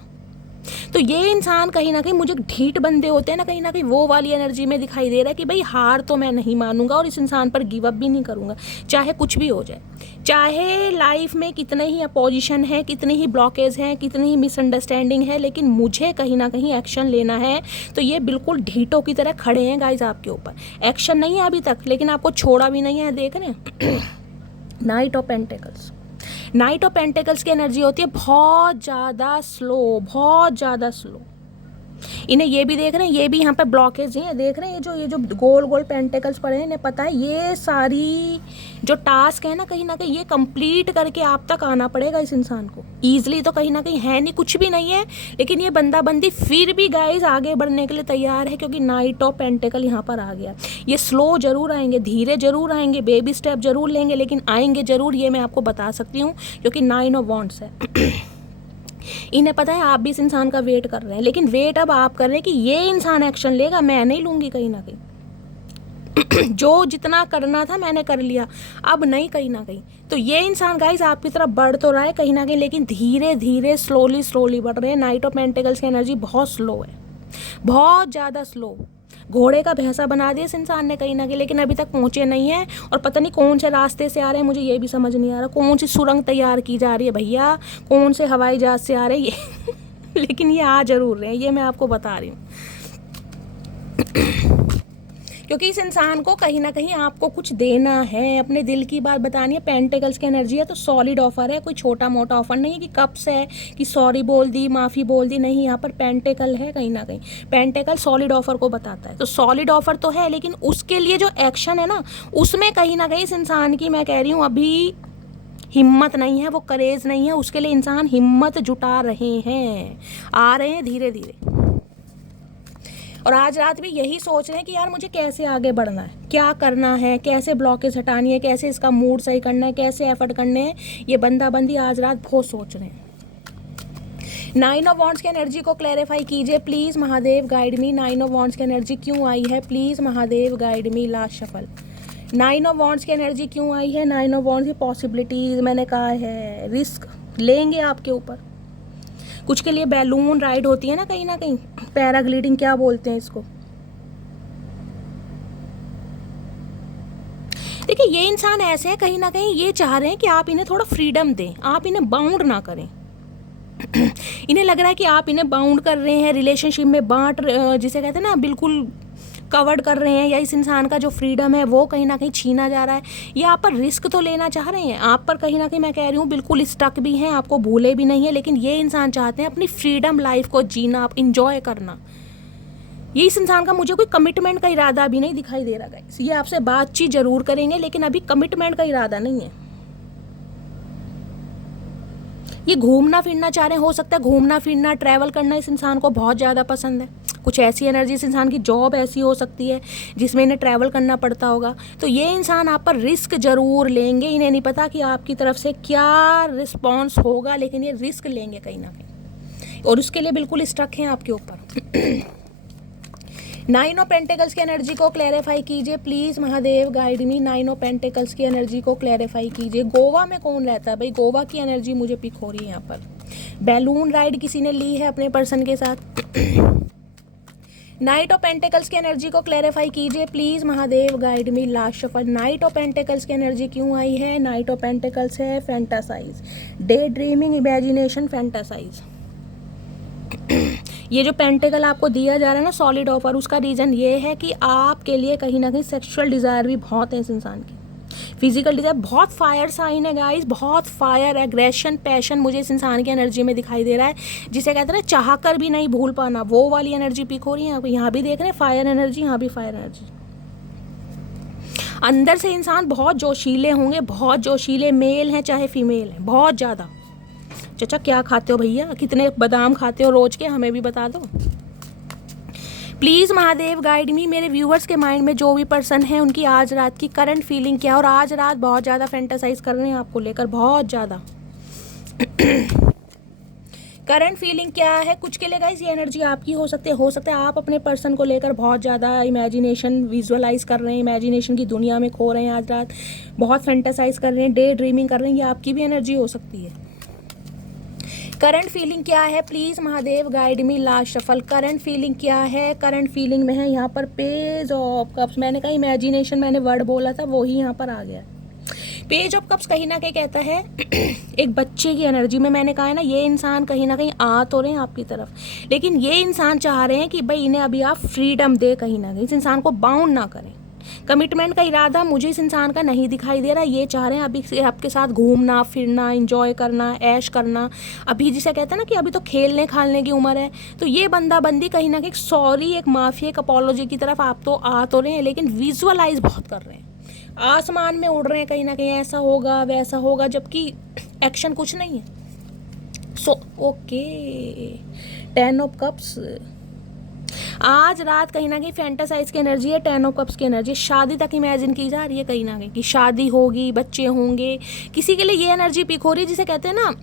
तो ये इंसान कहीं ना कहीं, मुझे ढीठ बंदे होते हैं ना, कहीं ना कहीं वो वाली एनर्जी में दिखाई दे रहा है कि भाई हार तो मैं नहीं मानूंगा और इस इंसान पर गिव अप भी नहीं करूंगा, चाहे कुछ भी हो जाए। चाहे लाइफ में कितने ही अपोजिशन है, कितनी ही ब्लॉकेज हैं, कितनी ही मिसअंडरस्टैंडिंग है, लेकिन मुझे कहीं ना कहीं एक्शन लेना है। तो ये बिल्कुल ढीठों की तरह खड़े हैं गाइज आपके ऊपर। एक्शन नहीं है अभी तक, लेकिन आपको छोड़ा भी नहीं है। देख रहे हैं night of pentacles, night of pentacles की एनर्जी होती है बहुत ज़्यादा स्लो, बहुत ज़्यादा स्लो। इन्हें ये भी देख रहे हैं, ये भी यहाँ पे ब्लॉकेज हैं, देख रहे हैं ये जो गोल गोल पेंटिकल्स पड़े हैं, इन्हें पता है ये सारी जो टास्क है ना कहीं ये कंप्लीट करके आप तक आना पड़ेगा इस इंसान को। ईजिली तो कहीं ना कहीं है नहीं, कुछ भी नहीं है, लेकिन ये बंदा बंदी फिर भी गाइज आगे बढ़ने के लिए तैयार है, क्योंकि नाइट ऑफ पेंटिकल यहाँ पर आ गया। ये स्लो जरूर आएंगे, धीरे जरूर आएंगे, बेबी स्टेप जरूर लेंगे, लेकिन आएंगे जरूर, ये मैं आपको बता सकती हूँ, क्योंकि 9 ऑफ वॉन्ड्स है। इन्हें पता है आप भी इस इंसान का वेट कर रहे हैं, लेकिन वेट अब आप कर रहे हैं कि ये इंसान एक्शन लेगा, मैं नहीं लूंगी कहीं ना कहीं। जो जितना करना था मैंने कर लिया, अब नहीं कहीं ना कहीं। तो ये इंसान गाइस आपकी तरफ बढ़ तो रहा है कहीं ना कहीं, लेकिन धीरे धीरे स्लोली बढ़ रहे हैं। नाइट ऑफ पेंटिकल्स की एनर्जी बहुत स्लो है, बहुत ज़्यादा स्लो। घोड़े का भैंसा बना दिया इस इंसान ने कहीं ना कहीं, लेकिन अभी तक पहुंचे नहीं है। और पता नहीं कौन से रास्ते से आ रहे हैं, मुझे ये भी समझ नहीं आ रहा। कौन सी सुरंग तैयार की जा रही है भैया, कौन से हवाई जहाज से आ रहे हैं ये लेकिन ये आ जरूर रहे हैं, ये मैं आपको बता रही हूँ। क्योंकि इस इंसान को कहीं ना कहीं आपको कुछ देना है, अपने दिल की बात बतानी है। पेंटिकल्स की एनर्जी है तो सॉलिड ऑफर है, कोई छोटा मोटा ऑफर नहीं है कि कप्स है कि सॉरी बोल दी, माफ़ी बोल दी, नहीं। यहाँ पर पेंटिकल है कहीं ना कहीं, पेंटिकल सॉलिड ऑफर को बताता है। तो सॉलिड ऑफर तो है, लेकिन उसके लिए जो एक्शन है ना, उसमें कहीं ना कहीं इस इंसान की, मैं कह रही हूँ, अभी हिम्मत नहीं है, वो करेज नहीं है, उसके लिए इंसान हिम्मत जुटा रहे हैं, आ रहे हैं धीरे धीरे। और आज रात भी यही सोच रहे हैं कि यार मुझे कैसे आगे बढ़ना है, क्या करना है, कैसे ब्लॉकेज हटानी है, कैसे इसका मूड सही करना है, कैसे एफर्ट करने हैं। ये बंदी आज रात बहुत सोच रहे हैं। 9 ऑफ वॉन्ड्स की एनर्जी को क्लैरिफाई कीजिए please Mahadev, guide me. 9 of wands की एनर्जी क्यों आई है please Mahadev, guide me. Last shuffle. 9 of wands की एनर्जी क्यों आई है? 9 ऑफ वॉन्ड्स की पॉसिबिलिटीज़ मैंने कहा है, रिस्क लेंगे आपके ऊपर। कुछ के लिए बैलून राइड होती है ना कहीं, पैराग्लाइडिंग क्या बोलते हैं इसको। देखिए ये इंसान ऐसे है, कहीं ना कहीं ये चाह रहे हैं कि आप इन्हें थोड़ा फ्रीडम दें, आप इन्हें बाउंड ना करें। इन्हें लग रहा है कि आप इन्हें बाउंड कर रहे हैं, रिलेशनशिप में जिसे कहते हैं ना, बिल्कुल कवर्ड कर रहे हैं, या इस इंसान का जो फ्रीडम है वो कहीं ना कहीं छीना जा रहा है। ये आप पर रिस्क तो लेना चाह रहे हैं, आप पर कहीं ना कहीं मैं कह रही हूँ बिल्कुल स्टक भी हैं, आपको भूले भी नहीं है, लेकिन ये इंसान चाहते हैं अपनी फ्रीडम लाइफ को जीना, आप इंजॉय करना। ये इस इंसान का मुझे कोई कमिटमेंट का इरादा अभी नहीं दिखाई दे रहा गाइस। ये आपसे बातचीत जरूर करेंगे, लेकिन अभी कमिटमेंट का इरादा नहीं है। ये घूमना फिरना चाह रहे हैं, हो सकता है घूमना फिरना ट्रैवल करना इस इंसान को बहुत ज़्यादा पसंद है। कुछ ऐसी एनर्जी, इस इंसान की जॉब ऐसी हो सकती है जिसमें इन्हें ट्रैवल करना पड़ता होगा। तो ये इंसान आप पर रिस्क जरूर लेंगे, इन्हें नहीं पता कि आपकी तरफ से क्या रिस्पॉन्स होगा, लेकिन ये रिस्क लेंगे कहीं ना कहीं, और उसके लिए बिल्कुल स्टक हैं आपके ऊपर। 9 ऑफ पेंटिकल्स की एनर्जी को क्लैरिफाई कीजिए please Mahadev, guide me. 9 of pentacles की एनर्जी को क्लैरिफाई कीजिए। गोवा में कौन रहता है भाई? गोवा की एनर्जी मुझे पिक हो रही है यहाँ पर। बैलून राइड किसी ने ली है अपने पर्सन के साथ। नाइट ऑफ पेंटिकल्स की एनर्जी को क्लैरिफाई कीजिए please Mahadev, guide me. Last shuffle. Knight of pentacles की एनर्जी क्यों आई है? नाइट ऑफ पेंटिकल्स है फैंटासाइज, डे ड्रीमिंग, इमेजिनेशन, फैंटासाइज। ये जो पेंटिकल आपको दिया जा रहा है ना सॉलिड ऑफर, उसका रीज़न ये है कि आपके लिए कहीं ना कहीं सेक्सुअल डिज़ायर भी बहुत है इस इंसान की, फिजिकल डिज़ायर। बहुत फायर साइन है गाइस, बहुत फायर, एग्रेशन, पैशन मुझे इस इंसान की एनर्जी में दिखाई दे रहा है, जिसे कहते हैं ना चाह कर भी नहीं भूल पाना, वो वाली एनर्जी पिक हो रही है। यहाँ भी देख रहे हैं फायर एनर्जी, यहाँ भी फायर एनर्जी। अंदर से इंसान बहुत जोशीले होंगे, बहुत जोशीले, मेल हैं चाहे फीमेल हैं, बहुत ज़्यादा। चाचा क्या खाते हो भैया, कितने बादाम खाते हो रोज के, हमें भी बता दो प्लीज़ महादेव, गाइड मी। मेरे व्यूअर्स के माइंड में जो भी पर्सन है उनकी आज रात की करंट फीलिंग क्या है, और आज रात बहुत ज़्यादा फैंटासाइज कर रहे हैं आपको लेकर, बहुत ज़्यादा। करंट फीलिंग क्या है कुछ के लिए गाइस? ये एनर्जी आपकी हो सकती है, आप अपने पर्सन को लेकर बहुत ज़्यादा इमेजिनेशन विजुअलाइज कर रहे हैं, इमेजिनेशन की दुनिया में खो रहे हैं आज रात, बहुत फैंटासाइज कर रहे हैं, डे ड्रीमिंग कर रहे हैं। ये आपकी भी एनर्जी हो सकती है। करंट फीलिंग क्या है please Mahadev, guide me. Last shuffle. Current feeling क्या है? करंट फीलिंग में है यहाँ पर पेज ऑफ कप्स। मैंने कहा इमेजिनेशन, मैंने वर्ड बोला था वही यहाँ पर आ गया। पेज ऑफ कप्स कहीं ना कहीं कहता है एक बच्चे की एनर्जी में। मैंने कहा है ना ये इंसान कहीं ना कहीं आ तो रहे हैं आपकी तरफ, लेकिन ये इंसान चाह रहे हैं कि भाई इन्हें अभी आप फ्रीडम दे, कहीं ना कहीं इस इंसान को बाउंड ना करें। कमिटमेंट का इरादा मुझे इस इंसान का नहीं दिखाई दे रहा। ये चाह रहे हैं अभी आपके साथ घूमना फिरना, एंजॉय करना, ऐश करना। अभी जिसे कहते हैं ना कि अभी तो खेलने खालने की उम्र है, तो ये बंदी कहीं ना कहीं सॉरी, एक माफी, एक अपॉलॉजी की तरफ आप तो आ तो रहे हैं, लेकिन विजुअलाइज बहुत कर रहे हैं, आसमान में उड़ रहे हैं कहीं ना कहीं, ऐसा होगा वैसा होगा, जबकि एक्शन कुछ नहीं है। So okay, 10 of cups. आज रात कहीं ना कहीं फैंटासाइज की एनर्जी है, 10 ऑफ कप्स की एनर्जी। शादी तक इमेजिन की जा रही है कहीं ना कहीं कि शादी होगी, बच्चे होंगे। किसी के लिए ये एनर्जी पिक हो रही है जिसे कहते हैं ना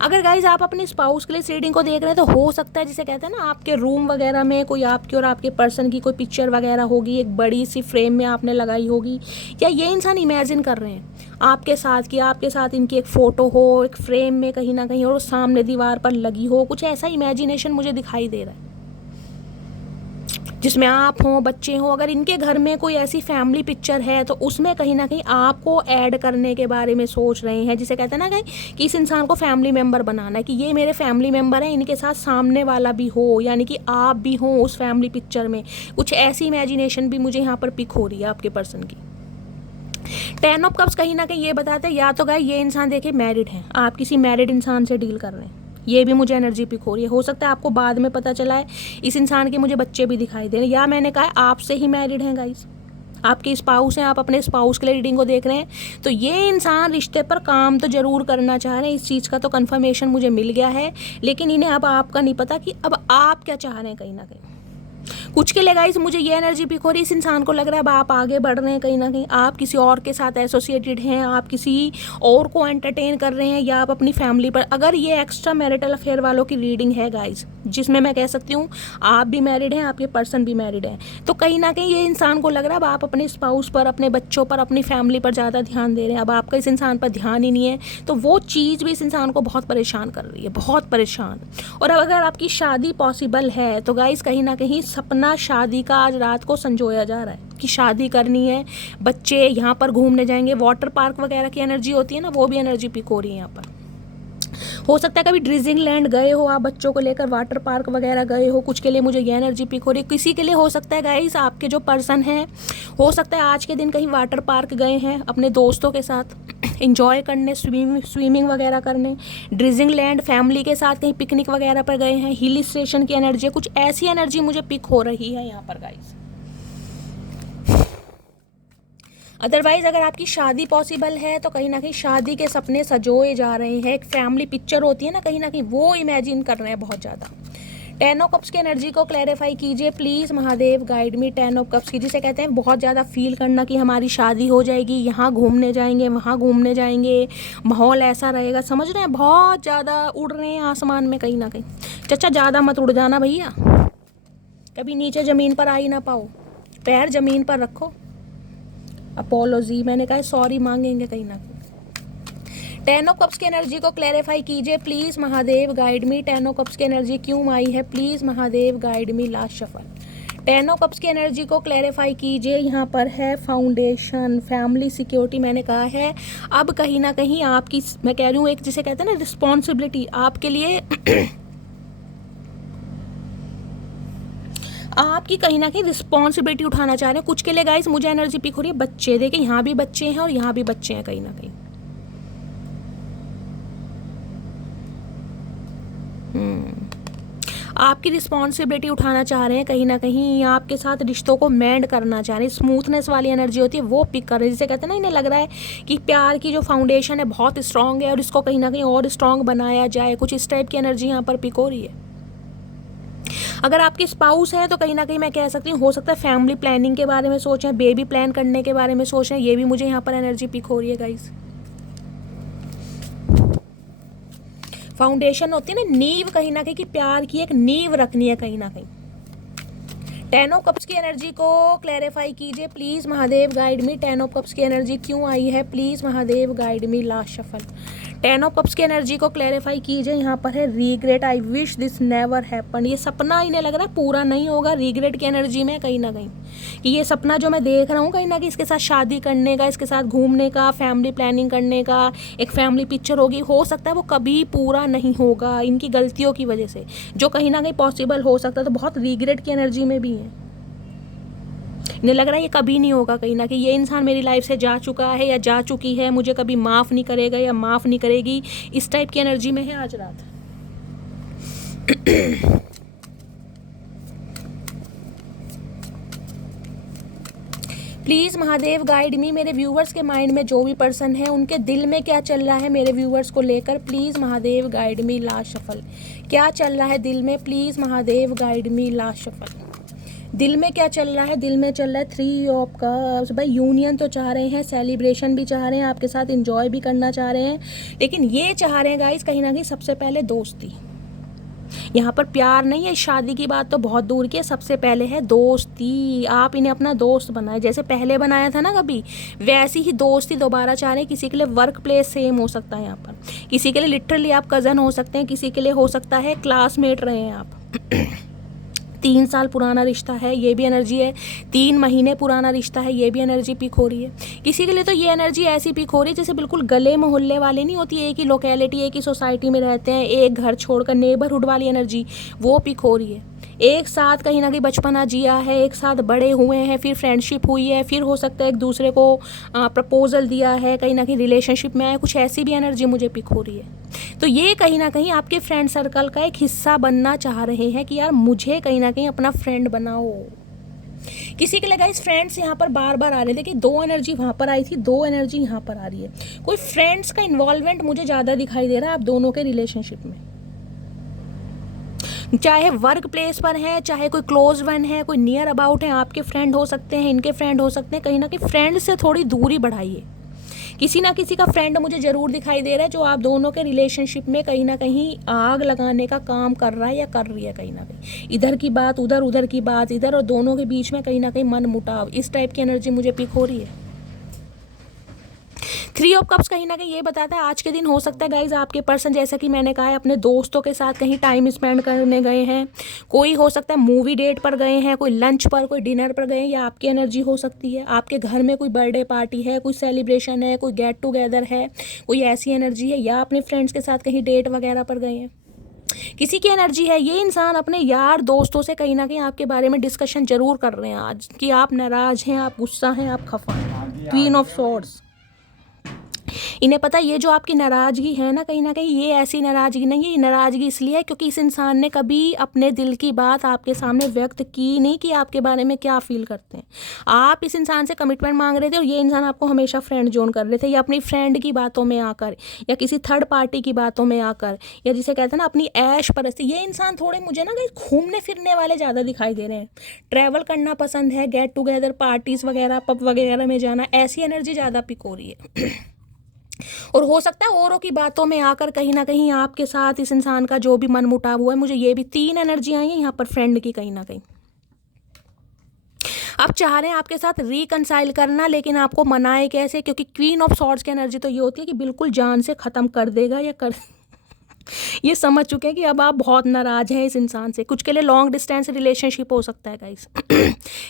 अगर गाइज आप अपने स्पाउस के लिए इस रीडिंग को देख रहे हैं तो हो सकता है जिसे कहते हैं ना आपके रूम वगैरह में कोई आपकी और आपके पर्सन की कोई पिक्चर वगैरह होगी, एक बड़ी सी फ्रेम में आपने लगाई होगी, या ये इंसान इमेजिन कर रहे हैं आपके साथ कि आपके साथ इनकी एक फ़ोटो हो एक फ्रेम में कहीं ना कहीं, और सामने दीवार पर लगी हो। कुछ ऐसा इमेजिनेशन मुझे दिखाई दे रहा है जिसमें आप हों, बच्चे हों। अगर इनके घर में कोई ऐसी फैमिली पिक्चर है तो उसमें कहीं ना कहीं आपको ऐड करने के बारे में सोच रहे हैं, जिसे कहते हैं ना कहीं कि इस इंसान को फैमिली मेम्बर बनाना है, कि ये मेरे फैमिली मेम्बर हैं, इनके साथ सामने वाला भी हो, यानी कि आप भी हो उस फैमिली पिक्चर में। कुछ ऐसी इमेजिनेशन भी मुझे यहाँ पर पिक हो रही है आपके पर्सन की। 10 ऑफ कप्स कहीं ना कहीं ये बताते हैं या तो गाइस ये इंसान देखिए मैरिड है, आप किसी मैरिड इंसान से डील कर रहे हैं, ये भी मुझे एनर्जी पिक हो रही है। हो सकता है आपको बाद में पता चला है इस इंसान के मुझे बच्चे भी दिखाई दे रहे हैं, या मैंने कहा है आपसे ही मैरिड हैं गाइस, आपके स्पाउस हैं, आप अपने स्पाउस के लिए रीडिंग को देख रहे हैं, तो ये इंसान रिश्ते पर काम तो ज़रूर करना चाह रहे हैं, इस चीज़ का तो कन्फर्मेशन मुझे मिल गया है। लेकिन इन्हें अब आपका नहीं पता कि अब आप क्या चाह रहे हैं। कहीं ना कहीं कुछ के लिए गाइस मुझे ये एनर्जी पिक हो रही है, इस इंसान को लग रहा है अब आप आगे बढ़ रहे हैं, कहीं ना कहीं आप किसी और के साथ एसोसिएटेड हैं, आप किसी और को एंटरटेन कर रहे हैं, या आप अपनी फैमिली पर, अगर ये एक्स्ट्रा मैरिटल अफेयर वालों की रीडिंग है गाइस, जिसमें मैं कह सकती हूँ आप भी मैरिड हैं, आपके पर्सन भी मैरिड हैं, तो कहीं ना कहीं ये इंसान को लग रहा है अब आप अपने स्पाउस पर, अपने बच्चों पर, अपनी फैमिली पर ज़्यादा ध्यान दे रहे हैं, अब आपका इस इंसान पर ध्यान ही नहीं है। तो वो चीज़ भी इस इंसान को बहुत परेशान कर रही है, बहुत परेशान। और अब अगर आपकी शादी पॉसिबल है तो गाइस कहीं ना कहीं सपना शादी का आज रात को संजोया जा रहा है कि शादी करनी है, बच्चे यहाँ पर घूमने जाएंगे, वाटर पार्क वगैरह की एनर्जी होती है ना, वो भी एनर्जी पिक हो रही है यहाँ पर। हो सकता है कभी ड्रिजिंग लैंड गए हो आप, बच्चों को लेकर वाटर पार्क वगैरह गए हो, कुछ के लिए मुझे ये एनर्जी पिक हो रही है। किसी के लिए हो सकता है गाइस, आपके जो पर्सन हैं, हो सकता है आज के दिन कहीं वाटर पार्क गए हैं अपने दोस्तों के साथ इंजॉय करने, स्विमिंग वगैरह करने, ड्रिजिंग लैंड फैमिली के साथ कहीं पिकनिक वगैरह पर गए हैं, हिल स्टेशन की एनर्जी, कुछ ऐसी एनर्जी मुझे पिक हो रही है यहाँ पर गाइस। अदरवाइज अगर आपकी शादी पॉसिबल है तो कहीं ना कहीं शादी के सपने सजोए जा रहे हैं, एक फैमिली पिक्चर होती है ना, कहीं ना कहीं वो इमेजिन कर रहे हैं बहुत ज़्यादा। 10 ऑफ कप्स की एनर्जी को क्लैरिफाई कीजिए please Mahadev, guide me. 10 of cups की, जिसे कहते हैं बहुत ज़्यादा फील करना कि हमारी शादी हो जाएगी, यहाँ घूमने जाएंगे, वहाँ घूमने जाएंगे, माहौल ऐसा रहेगा, समझ रहे हैं, बहुत ज़्यादा उड़ रहे हैं आसमान में कहीं ना कहीं। चाचा ज़्यादा मत उड़ जाना भैया, कभी नीचे ज़मीन पर आ ही ना पाओ, पैर ज़मीन पर रखो। अपोलॉजी, मैंने कहा सॉरी मांगेंगे कहीं ना कहीं। 10 ऑफ कप्स की एनर्जी को क्लैरिफाई कीजिए please Mahadev, guide me. 10 of cups की एनर्जी क्यों आई है please Mahadev, guide me. Last shuffle. 10 of cups की एनर्जी को क्लैरिफाई कीजिए। यहाँ पर है फाउंडेशन, फैमिली, सिक्योरिटी, मैंने कहा है अब कहीं ना कहीं आपकी, मैं कह रही हूँ एक जिसे कहते हैं ना रिस्पॉन्सिबिलिटी, आपके लिए आपकी कहीं ना कहीं रिस्पॉन्सिबिलिटी उठाना चाह रहे हैं। कुछ के लिए गाइस मुझे एनर्जी पिक हो रही है बच्चे, देखिए यहाँ भी बच्चे हैं और यहाँ भी बच्चे हैं कहीं ना कहीं। आपकी रिस्पॉन्सिबिलिटी उठाना चाह रहे हैं कहीं ना कहीं, आपके साथ रिश्तों को मेंड करना चाह रहे हैं, स्मूथनेस वाली एनर्जी होती है वो पिक कर रहे हैं, जिसे कहते हैं ना इन्हें लग रहा है कि प्यार की जो फाउंडेशन है बहुत स्ट्रांग है और इसको कहीं ना कहीं और स्ट्रांग बनाया जाए, कुछ इस टाइप की एनर्जी यहाँ पर पिक हो रही है। अगर आपके स्पाउस है तो कहीं ना कहीं मैं कह सकती हूँ हो सकता है फैमिली प्लानिंग के बारे में सोचें, बेबी प्लान करने के बारे में सोचें, ये भी मुझे यहाँ पर एनर्जी पिक हो रही है गाइस। फाउंडेशन होती है ना नींव, कहीं ना कहीं कि प्यार की एक नींव रखनी है कहीं ना कहीं। 10 ऑफ कप्स की एनर्जी को क्लैरिफाई कीजिए please Mahadev, guide me. 10 of cups की एनर्जी क्यों आई है please Mahadev, guide me. Last shuffle. 10 of cups की एनर्जी को क्लैरिफाई कीजिए। यहाँ पर है regret, I wish this never happen. ये सपना इन्हें लग रहा है पूरा नहीं होगा, रीग्रेट की एनर्जी में कहीं ना कहीं कि ये सपना जो मैं देख रहा हूँ कहीं ना कहीं इसके साथ शादी करने का, इसके साथ घूमने का, फैमिली प्लानिंग करने का, एक फैमिली पिक्चर होगी, हो सकता है वो कभी पूरा नहीं होगा इनकी गलतियों की वजह से, जो कहीं ना कहीं पॉसिबल हो सकता है। तो बहुत रीग्रेट की एनर्जी में भी है, इन्हें लग रहा है ये कभी नहीं होगा कहीं ना कहीं, ये इंसान मेरी लाइफ से जा चुका है या जा चुकी है, मुझे कभी माफ़ नहीं करेगा या माफ़ नहीं करेगी, इस टाइप की एनर्जी में है आज रात। प्लीज़ महादेव, गाइड मी। मेरे व्यूवर्स के माइंड में जो भी पर्सन है उनके दिल में क्या चल रहा है मेरे व्यूवर्स को लेकर, please Mahadev, guide me. Last shuffle. क्या चल रहा है दिल में, please Mahadev, guide me. Last shuffle. दिल में क्या चल रहा है, दिल में चल रहा है 3 ऑफ कप्स। भाई यूनियन तो चाह रहे हैं, सेलिब्रेशन भी चाह रहे हैं, आपके साथ एंजॉय भी करना चाह रहे हैं, लेकिन ये चाह रहे हैं गाइस कहीं ना कहीं सबसे पहले दोस्ती। यहाँ पर प्यार नहीं है, शादी की बात तो बहुत दूर की है, सबसे पहले है दोस्ती। आप इन्हें अपना दोस्त बनाए, जैसे पहले बनाया था ना कभी, वैसी ही दोस्ती दोबारा चाह रहे हैं। किसी के लिए वर्क प्लेस सेम हो सकता है यहाँ पर, किसी के लिए लिटरली आप कज़न हो सकते हैं, किसी के लिए हो सकता है क्लासमेट रहे हैं आप। 3 साल पुराना रिश्ता है, ये भी एनर्जी है। 3 महीने पुराना रिश्ता है, ये भी एनर्जी पिक हो रही है। किसी के लिए तो ये एनर्जी ऐसी पिक हो रही है जैसे बिल्कुल गले मोहल्ले वाले नहीं होती, एक ही लोकेलिटी, एक ही सोसाइटी में रहते हैं, एक घर छोड़कर, नेबरहुड वाली एनर्जी वो पिक हो रही है। एक साथ कहीं ना कहीं बचपना जिया है, एक साथ बड़े हुए हैं, फिर फ्रेंडशिप हुई है, फिर हो सकता है एक दूसरे को प्रपोजल दिया है, कहीं ना कहीं रिलेशनशिप में आए, कुछ ऐसी भी एनर्जी मुझे पिक हो रही है। तो ये कहीं ना कहीं आपके फ्रेंड सर्कल का एक हिस्सा बनना चाह रहे हैं कि यार मुझे कहीं ना कहीं अपना फ्रेंड बनाओ, किसी के लिए गाइस फ्रेंड्स यहाँ पर बार बार आ रहे थे कि 2 एनर्जी वहाँ पर आई थी, 2 एनर्जी यहाँ पर आ रही है। कोई फ्रेंड्स का इन्वॉल्वमेंट मुझे ज़्यादा दिखाई दे रहा है आप दोनों के रिलेशनशिप में, चाहे वर्क प्लेस पर है, चाहे कोई क्लोज वन है, कोई नियर अबाउट है, आपके फ्रेंड हो सकते हैं, इनके फ्रेंड हो सकते हैं। कहीं ना कहीं फ्रेंड से थोड़ी दूरी बढ़ाइए। किसी ना किसी का फ्रेंड मुझे ज़रूर दिखाई दे रहा है जो आप दोनों के रिलेशनशिप में कहीं ना कहीं आग लगाने का काम कर रहा है या कर रही है। कहीं ना कहीं इधर की बात उधर, उधर की बात इधर, और दोनों के बीच में कहीं ना कहीं मन मुटाव, इस टाइप की एनर्जी मुझे पिक हो रही है। 3 ऑफ कप्स कहीं ना कहीं ये बताता है आज के दिन हो सकता है गाइज आपके पर्सन, जैसा कि मैंने कहा है, अपने दोस्तों के साथ कहीं टाइम स्पेंड करने गए हैं। कोई हो सकता है मूवी डेट पर गए हैं, कोई लंच पर, कोई डिनर पर गए हैं, या आपकी एनर्जी हो सकती है आपके घर में कोई बर्थडे पार्टी है, कोई सेलिब्रेशन है, कोई गेट टुगेदर है, कोई ऐसी एनर्जी है, या अपने फ्रेंड्स के साथ कहीं डेट वगैरह पर गए हैं। किसी की एनर्जी है ये इंसान अपने यार दोस्तों से कहीं ना कहीं आपके बारे में डिस्कशन जरूर कर रहे हैं आज कि आप नाराज हैं, आप गुस्सा हैं, आप खफा हैं। क्वीन ऑफ सॉर्ड्स, इन्हें पता है ये जो आपकी नाराज़गी है ना कहीं ये ऐसी नाराज़गी नहीं है। ये नाराज़गी इसलिए है क्योंकि इस इंसान ने कभी अपने दिल की बात आपके सामने व्यक्त की नहीं कि आपके बारे में क्या फील करते हैं। आप इस इंसान से कमिटमेंट मांग रहे थे और ये इंसान आपको हमेशा फ्रेंड जोन कर रहे थे, या अपनी फ्रेंड की बातों में आकर, या किसी थर्ड पार्टी की बातों में आकर, या जिसे कहते हैं ना अपनी ऐश परस्ती। ये इंसान थोड़े मुझे ना घूमने फिरने वाले ज़्यादा दिखाई दे रहे हैं, ट्रैवल करना पसंद है, गेट टुगेदर पार्टीज़ वगैरह पब वगैरह में जाना, ऐसी एनर्जी ज़्यादा पिक हो रही है। और हो सकता है औरों की बातों में आकर कहीं ना कहीं आपके साथ इस इंसान का जो भी मन मुटाव हुआ है। मुझे ये भी 3 एनर्जी आई है यहाँ पर फ्रेंड की। कहीं ना कहीं आप चाह रहे हैं आपके साथ रिकनसाइल करना, लेकिन आपको मनाए कैसे, क्योंकि क्वीन ऑफ सॉर्ड्स की एनर्जी तो ये होती है कि बिल्कुल जान से ख़त्म कर देगा या कर ये समझ चुके हैं कि अब आप बहुत नाराज़ हैं इस इंसान से। कुछ के लिए लॉन्ग डिस्टेंस रिलेशनशिप हो सकता है गाइस।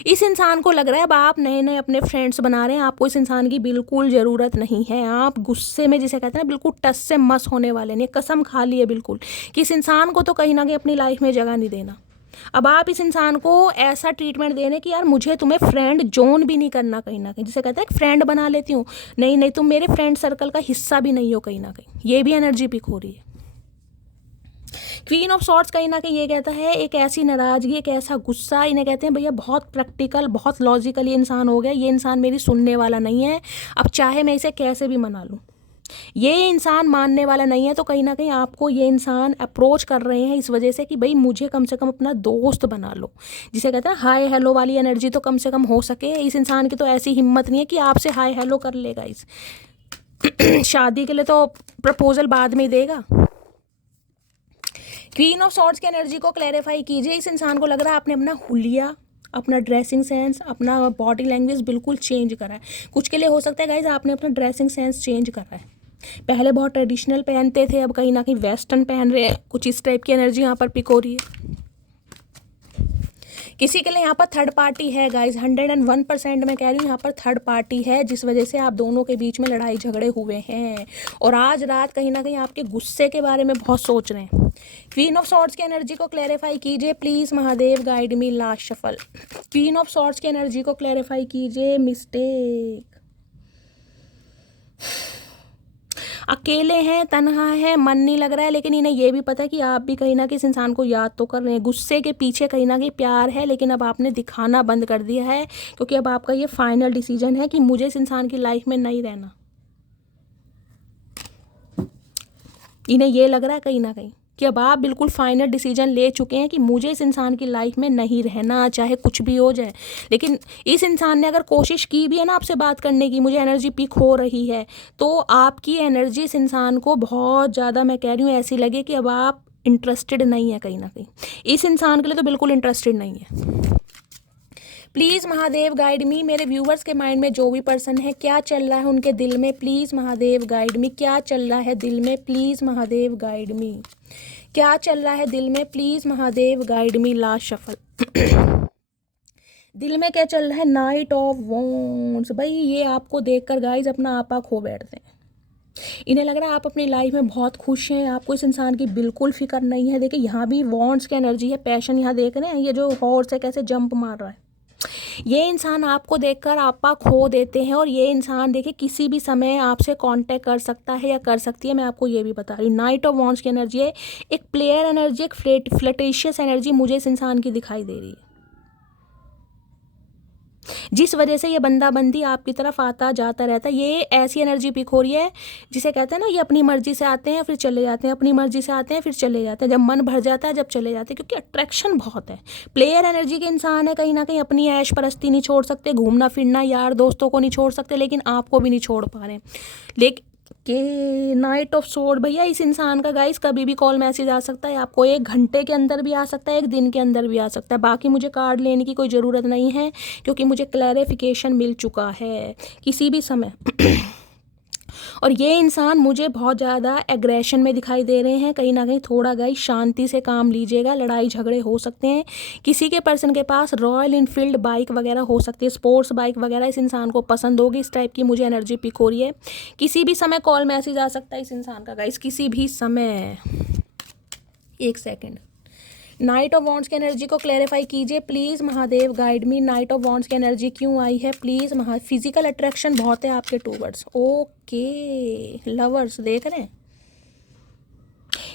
इस इंसान को लग रहा है अब आप नए नए अपने फ्रेंड्स बना रहे हैं, आपको इस इंसान की बिल्कुल ज़रूरत नहीं है। आप गुस्से में जिसे कहते हैं ना बिल्कुल टस से मस होने वाले नहीं, कसम खा ली है बिल्कुल कि इस इंसान को तो कहीं ना कहीं अपनी लाइफ में जगह नहीं देना। अब आप इस इंसान को ऐसा ट्रीटमेंट दे रहे हैं कि यार मुझे तुम्हें फ्रेंड जोन भी नहीं करना। कहीं ना कहीं जिसे कहते हैं फ्रेंड बना लेती हूँ, नहीं नहीं तुम मेरे फ्रेंड सर्कल का हिस्सा भी नहीं हो। कहीं ना कहीं ये भी एनर्जी पिक हो रही है। क्वीन ऑफ सॉर्ड्स कहीं ना कहीं ये कहता है एक ऐसी नाराज़गी, एक ऐसा गुस्सा, इन्हें कहते हैं भैया बहुत प्रैक्टिकल, बहुत लॉजिकल ये इंसान हो गया। ये इंसान मेरी सुनने वाला नहीं है। अब चाहे मैं इसे कैसे भी मना लूँ, ये इंसान मानने वाला नहीं है। तो कहीं ना कहीं आपको ये इंसान अप्रोच कर रहे हैं इस वजह से कि भाई मुझे कम से कम अपना दोस्त बना लो। जिसे कहते हैं हाय हेलो वाली एनर्जी तो कम से कम हो सके। इस इंसान की तो ऐसी हिम्मत नहीं है कि आपसे हाय हेलो कर लेगा। इस शादी के लिए तो प्रपोजल बाद में देगा। क्वीन ऑफ सॉर्ड्स की एनर्जी को क्लैरिफाई कीजिए। इस इंसान को लग रहा है आपने अपना हुलिया, अपना ड्रेसिंग सेंस, अपना बॉडी लैंग्वेज बिल्कुल चेंज करा है। कुछ के लिए हो सकता है गाइज आपने अपना ड्रेसिंग सेंस चेंज करा है। पहले बहुत ट्रेडिशनल पहनते थे, अब कहीं ना कहीं वेस्टर्न पहन रहे हैं। कुछ इस टाइप की एनर्जी यहाँ पर पिक हो रही है। किसी के लिए यहाँ पर थर्ड पार्टी है गाइज, 101% मैं कह रही हूँ यहाँ पर थर्ड पार्टी है, जिस वजह से आप दोनों के बीच में लड़ाई झगड़े हुए हैं और आज रात कहीं ना कहीं आपके गुस्से के बारे में बहुत सोच रहे हैं। क्वीन ऑफ सॉर्ड्स की एनर्जी को क्लैरिफाई कीजिए please Mahadev, guide me last shuffle. Queen of swords की एनर्जी को क्लैरिफाई कीजिए। मिस्टेक, अकेले हैं, तन्हा है, मन नहीं लग रहा है, लेकिन इन्हें ये भी पता है कि आप भी कहीं ना किसी इंसान को याद तो कर रहे हैं। गुस्से के पीछे कहीं ना कहीं प्यार है, लेकिन अब आपने दिखाना बंद कर दिया है क्योंकि अब आपका ये फाइनल डिसीजन है कि मुझे इस इंसान की लाइफ में नहीं रहना। इन्हें ये लग रहा है कहीं ना कहीं कि अब आप बिल्कुल फाइनल डिसीजन ले चुके हैं कि मुझे इस इंसान की लाइफ में नहीं रहना, चाहे कुछ भी हो जाए। लेकिन इस इंसान ने अगर कोशिश की भी है ना आपसे बात करने की, मुझे एनर्जी पिक हो रही है, तो आपकी एनर्जी इस इंसान को बहुत ज़्यादा, मैं कह रही हूँ, ऐसी लगे कि अब आप इंटरेस्टेड नहीं है। कहीं ना कहीं इस इंसान के लिए तो बिल्कुल इंटरेस्टेड नहीं है। प्लीज़ महादेव गाइड मी। मेरे व्यूवर्स के माइंड में जो भी पर्सन है, क्या चल रहा है उनके दिल में, प्लीज़ महादेव गाइड मी। क्या चल रहा है दिल में, प्लीज़ महादेव गाइड मी। क्या चल रहा है दिल में, please Mahadev guide me. Last shuffle. दिल में क्या चल रहा है? Night of wands. भाई ये आपको देखकर गाइज अपना आपा खो बैठते हैं। इन्हें लग रहा है आप अपनी लाइफ में बहुत खुश हैं, आपको इस इंसान की बिल्कुल फिक्र नहीं है। देखिए यहाँ भी वॉन्ड्स की एनर्जी है, पैशन यहाँ देख रहे हैं। ये जो हॉर्स है कैसे जंप मार रहा है। ये इंसान आपको देखकर आपा खो देते हैं और ये इंसान देखिए किसी भी समय आपसे कांटेक्ट कर सकता है या कर सकती है। मैं आपको ये भी बता रही हूँ। नाइट ऑफ वॉन्ड्स की एनर्जी है, एक प्लेयर एनर्जी, एक फ्लर्टिशियस एनर्जी मुझे इस इंसान की दिखाई दे रही है। जिस वजह से ये बंदा बंदी आपकी तरफ आता जाता रहता है। ये ऐसी एनर्जी पिक हो रही है जिसे कहते हैं ना, ये अपनी मर्जी से आते हैं फिर चले जाते हैं, अपनी मर्जी से आते हैं फिर चले जाते हैं, जब मन भर जाता है जब चले जाते हैं, क्योंकि अट्रैक्शन बहुत है। प्लेयर एनर्जी के इंसान है, कहीं ना कहीं अपनी ऐश परस्ती नहीं छोड़ सकते, घूमना फिरना यार दोस्तों को नहीं छोड़ सकते, लेकिन आपको भी नहीं छोड़ पा रहे। लेकिन के नाइट ऑफ सोर्ड भैया, इस इंसान का गाइस कभी भी कॉल मैसेज आ सकता है आपको, 1 घंटे के अंदर भी आ सकता है, 1 दिन के अंदर भी आ सकता है। बाकी मुझे कार्ड लेने की कोई ज़रूरत नहीं है, क्योंकि मुझे क्लैरिफिकेशन मिल चुका है किसी भी समय। और ये इंसान मुझे बहुत ज़्यादा एग्रेशन में दिखाई दे रहे हैं, कहीं ना कहीं थोड़ा गाइस शांति से काम लीजिएगा, लड़ाई झगड़े हो सकते हैं। किसी के पर्सन के पास रॉयल इनफील्ड बाइक वगैरह हो सकती है, स्पोर्ट्स बाइक वगैरह इस इंसान को पसंद होगी, इस टाइप की मुझे एनर्जी पिक हो रही है। किसी भी समय कॉल मैसेज आ सकता है इस इंसान का गाइस, किसी भी समय। 1 सेकेंड, नाइट ऑफ वॉन्ड्स की एनर्जी को क्लैरिफाई कीजिए please Mahadev, guide me. Knight of wands की एनर्जी क्यों आई है प्लीज़ फिजिकल अट्रैक्शन बहुत है आपके टूवर्ड्स। ओके लवर्स देख रहे हैं,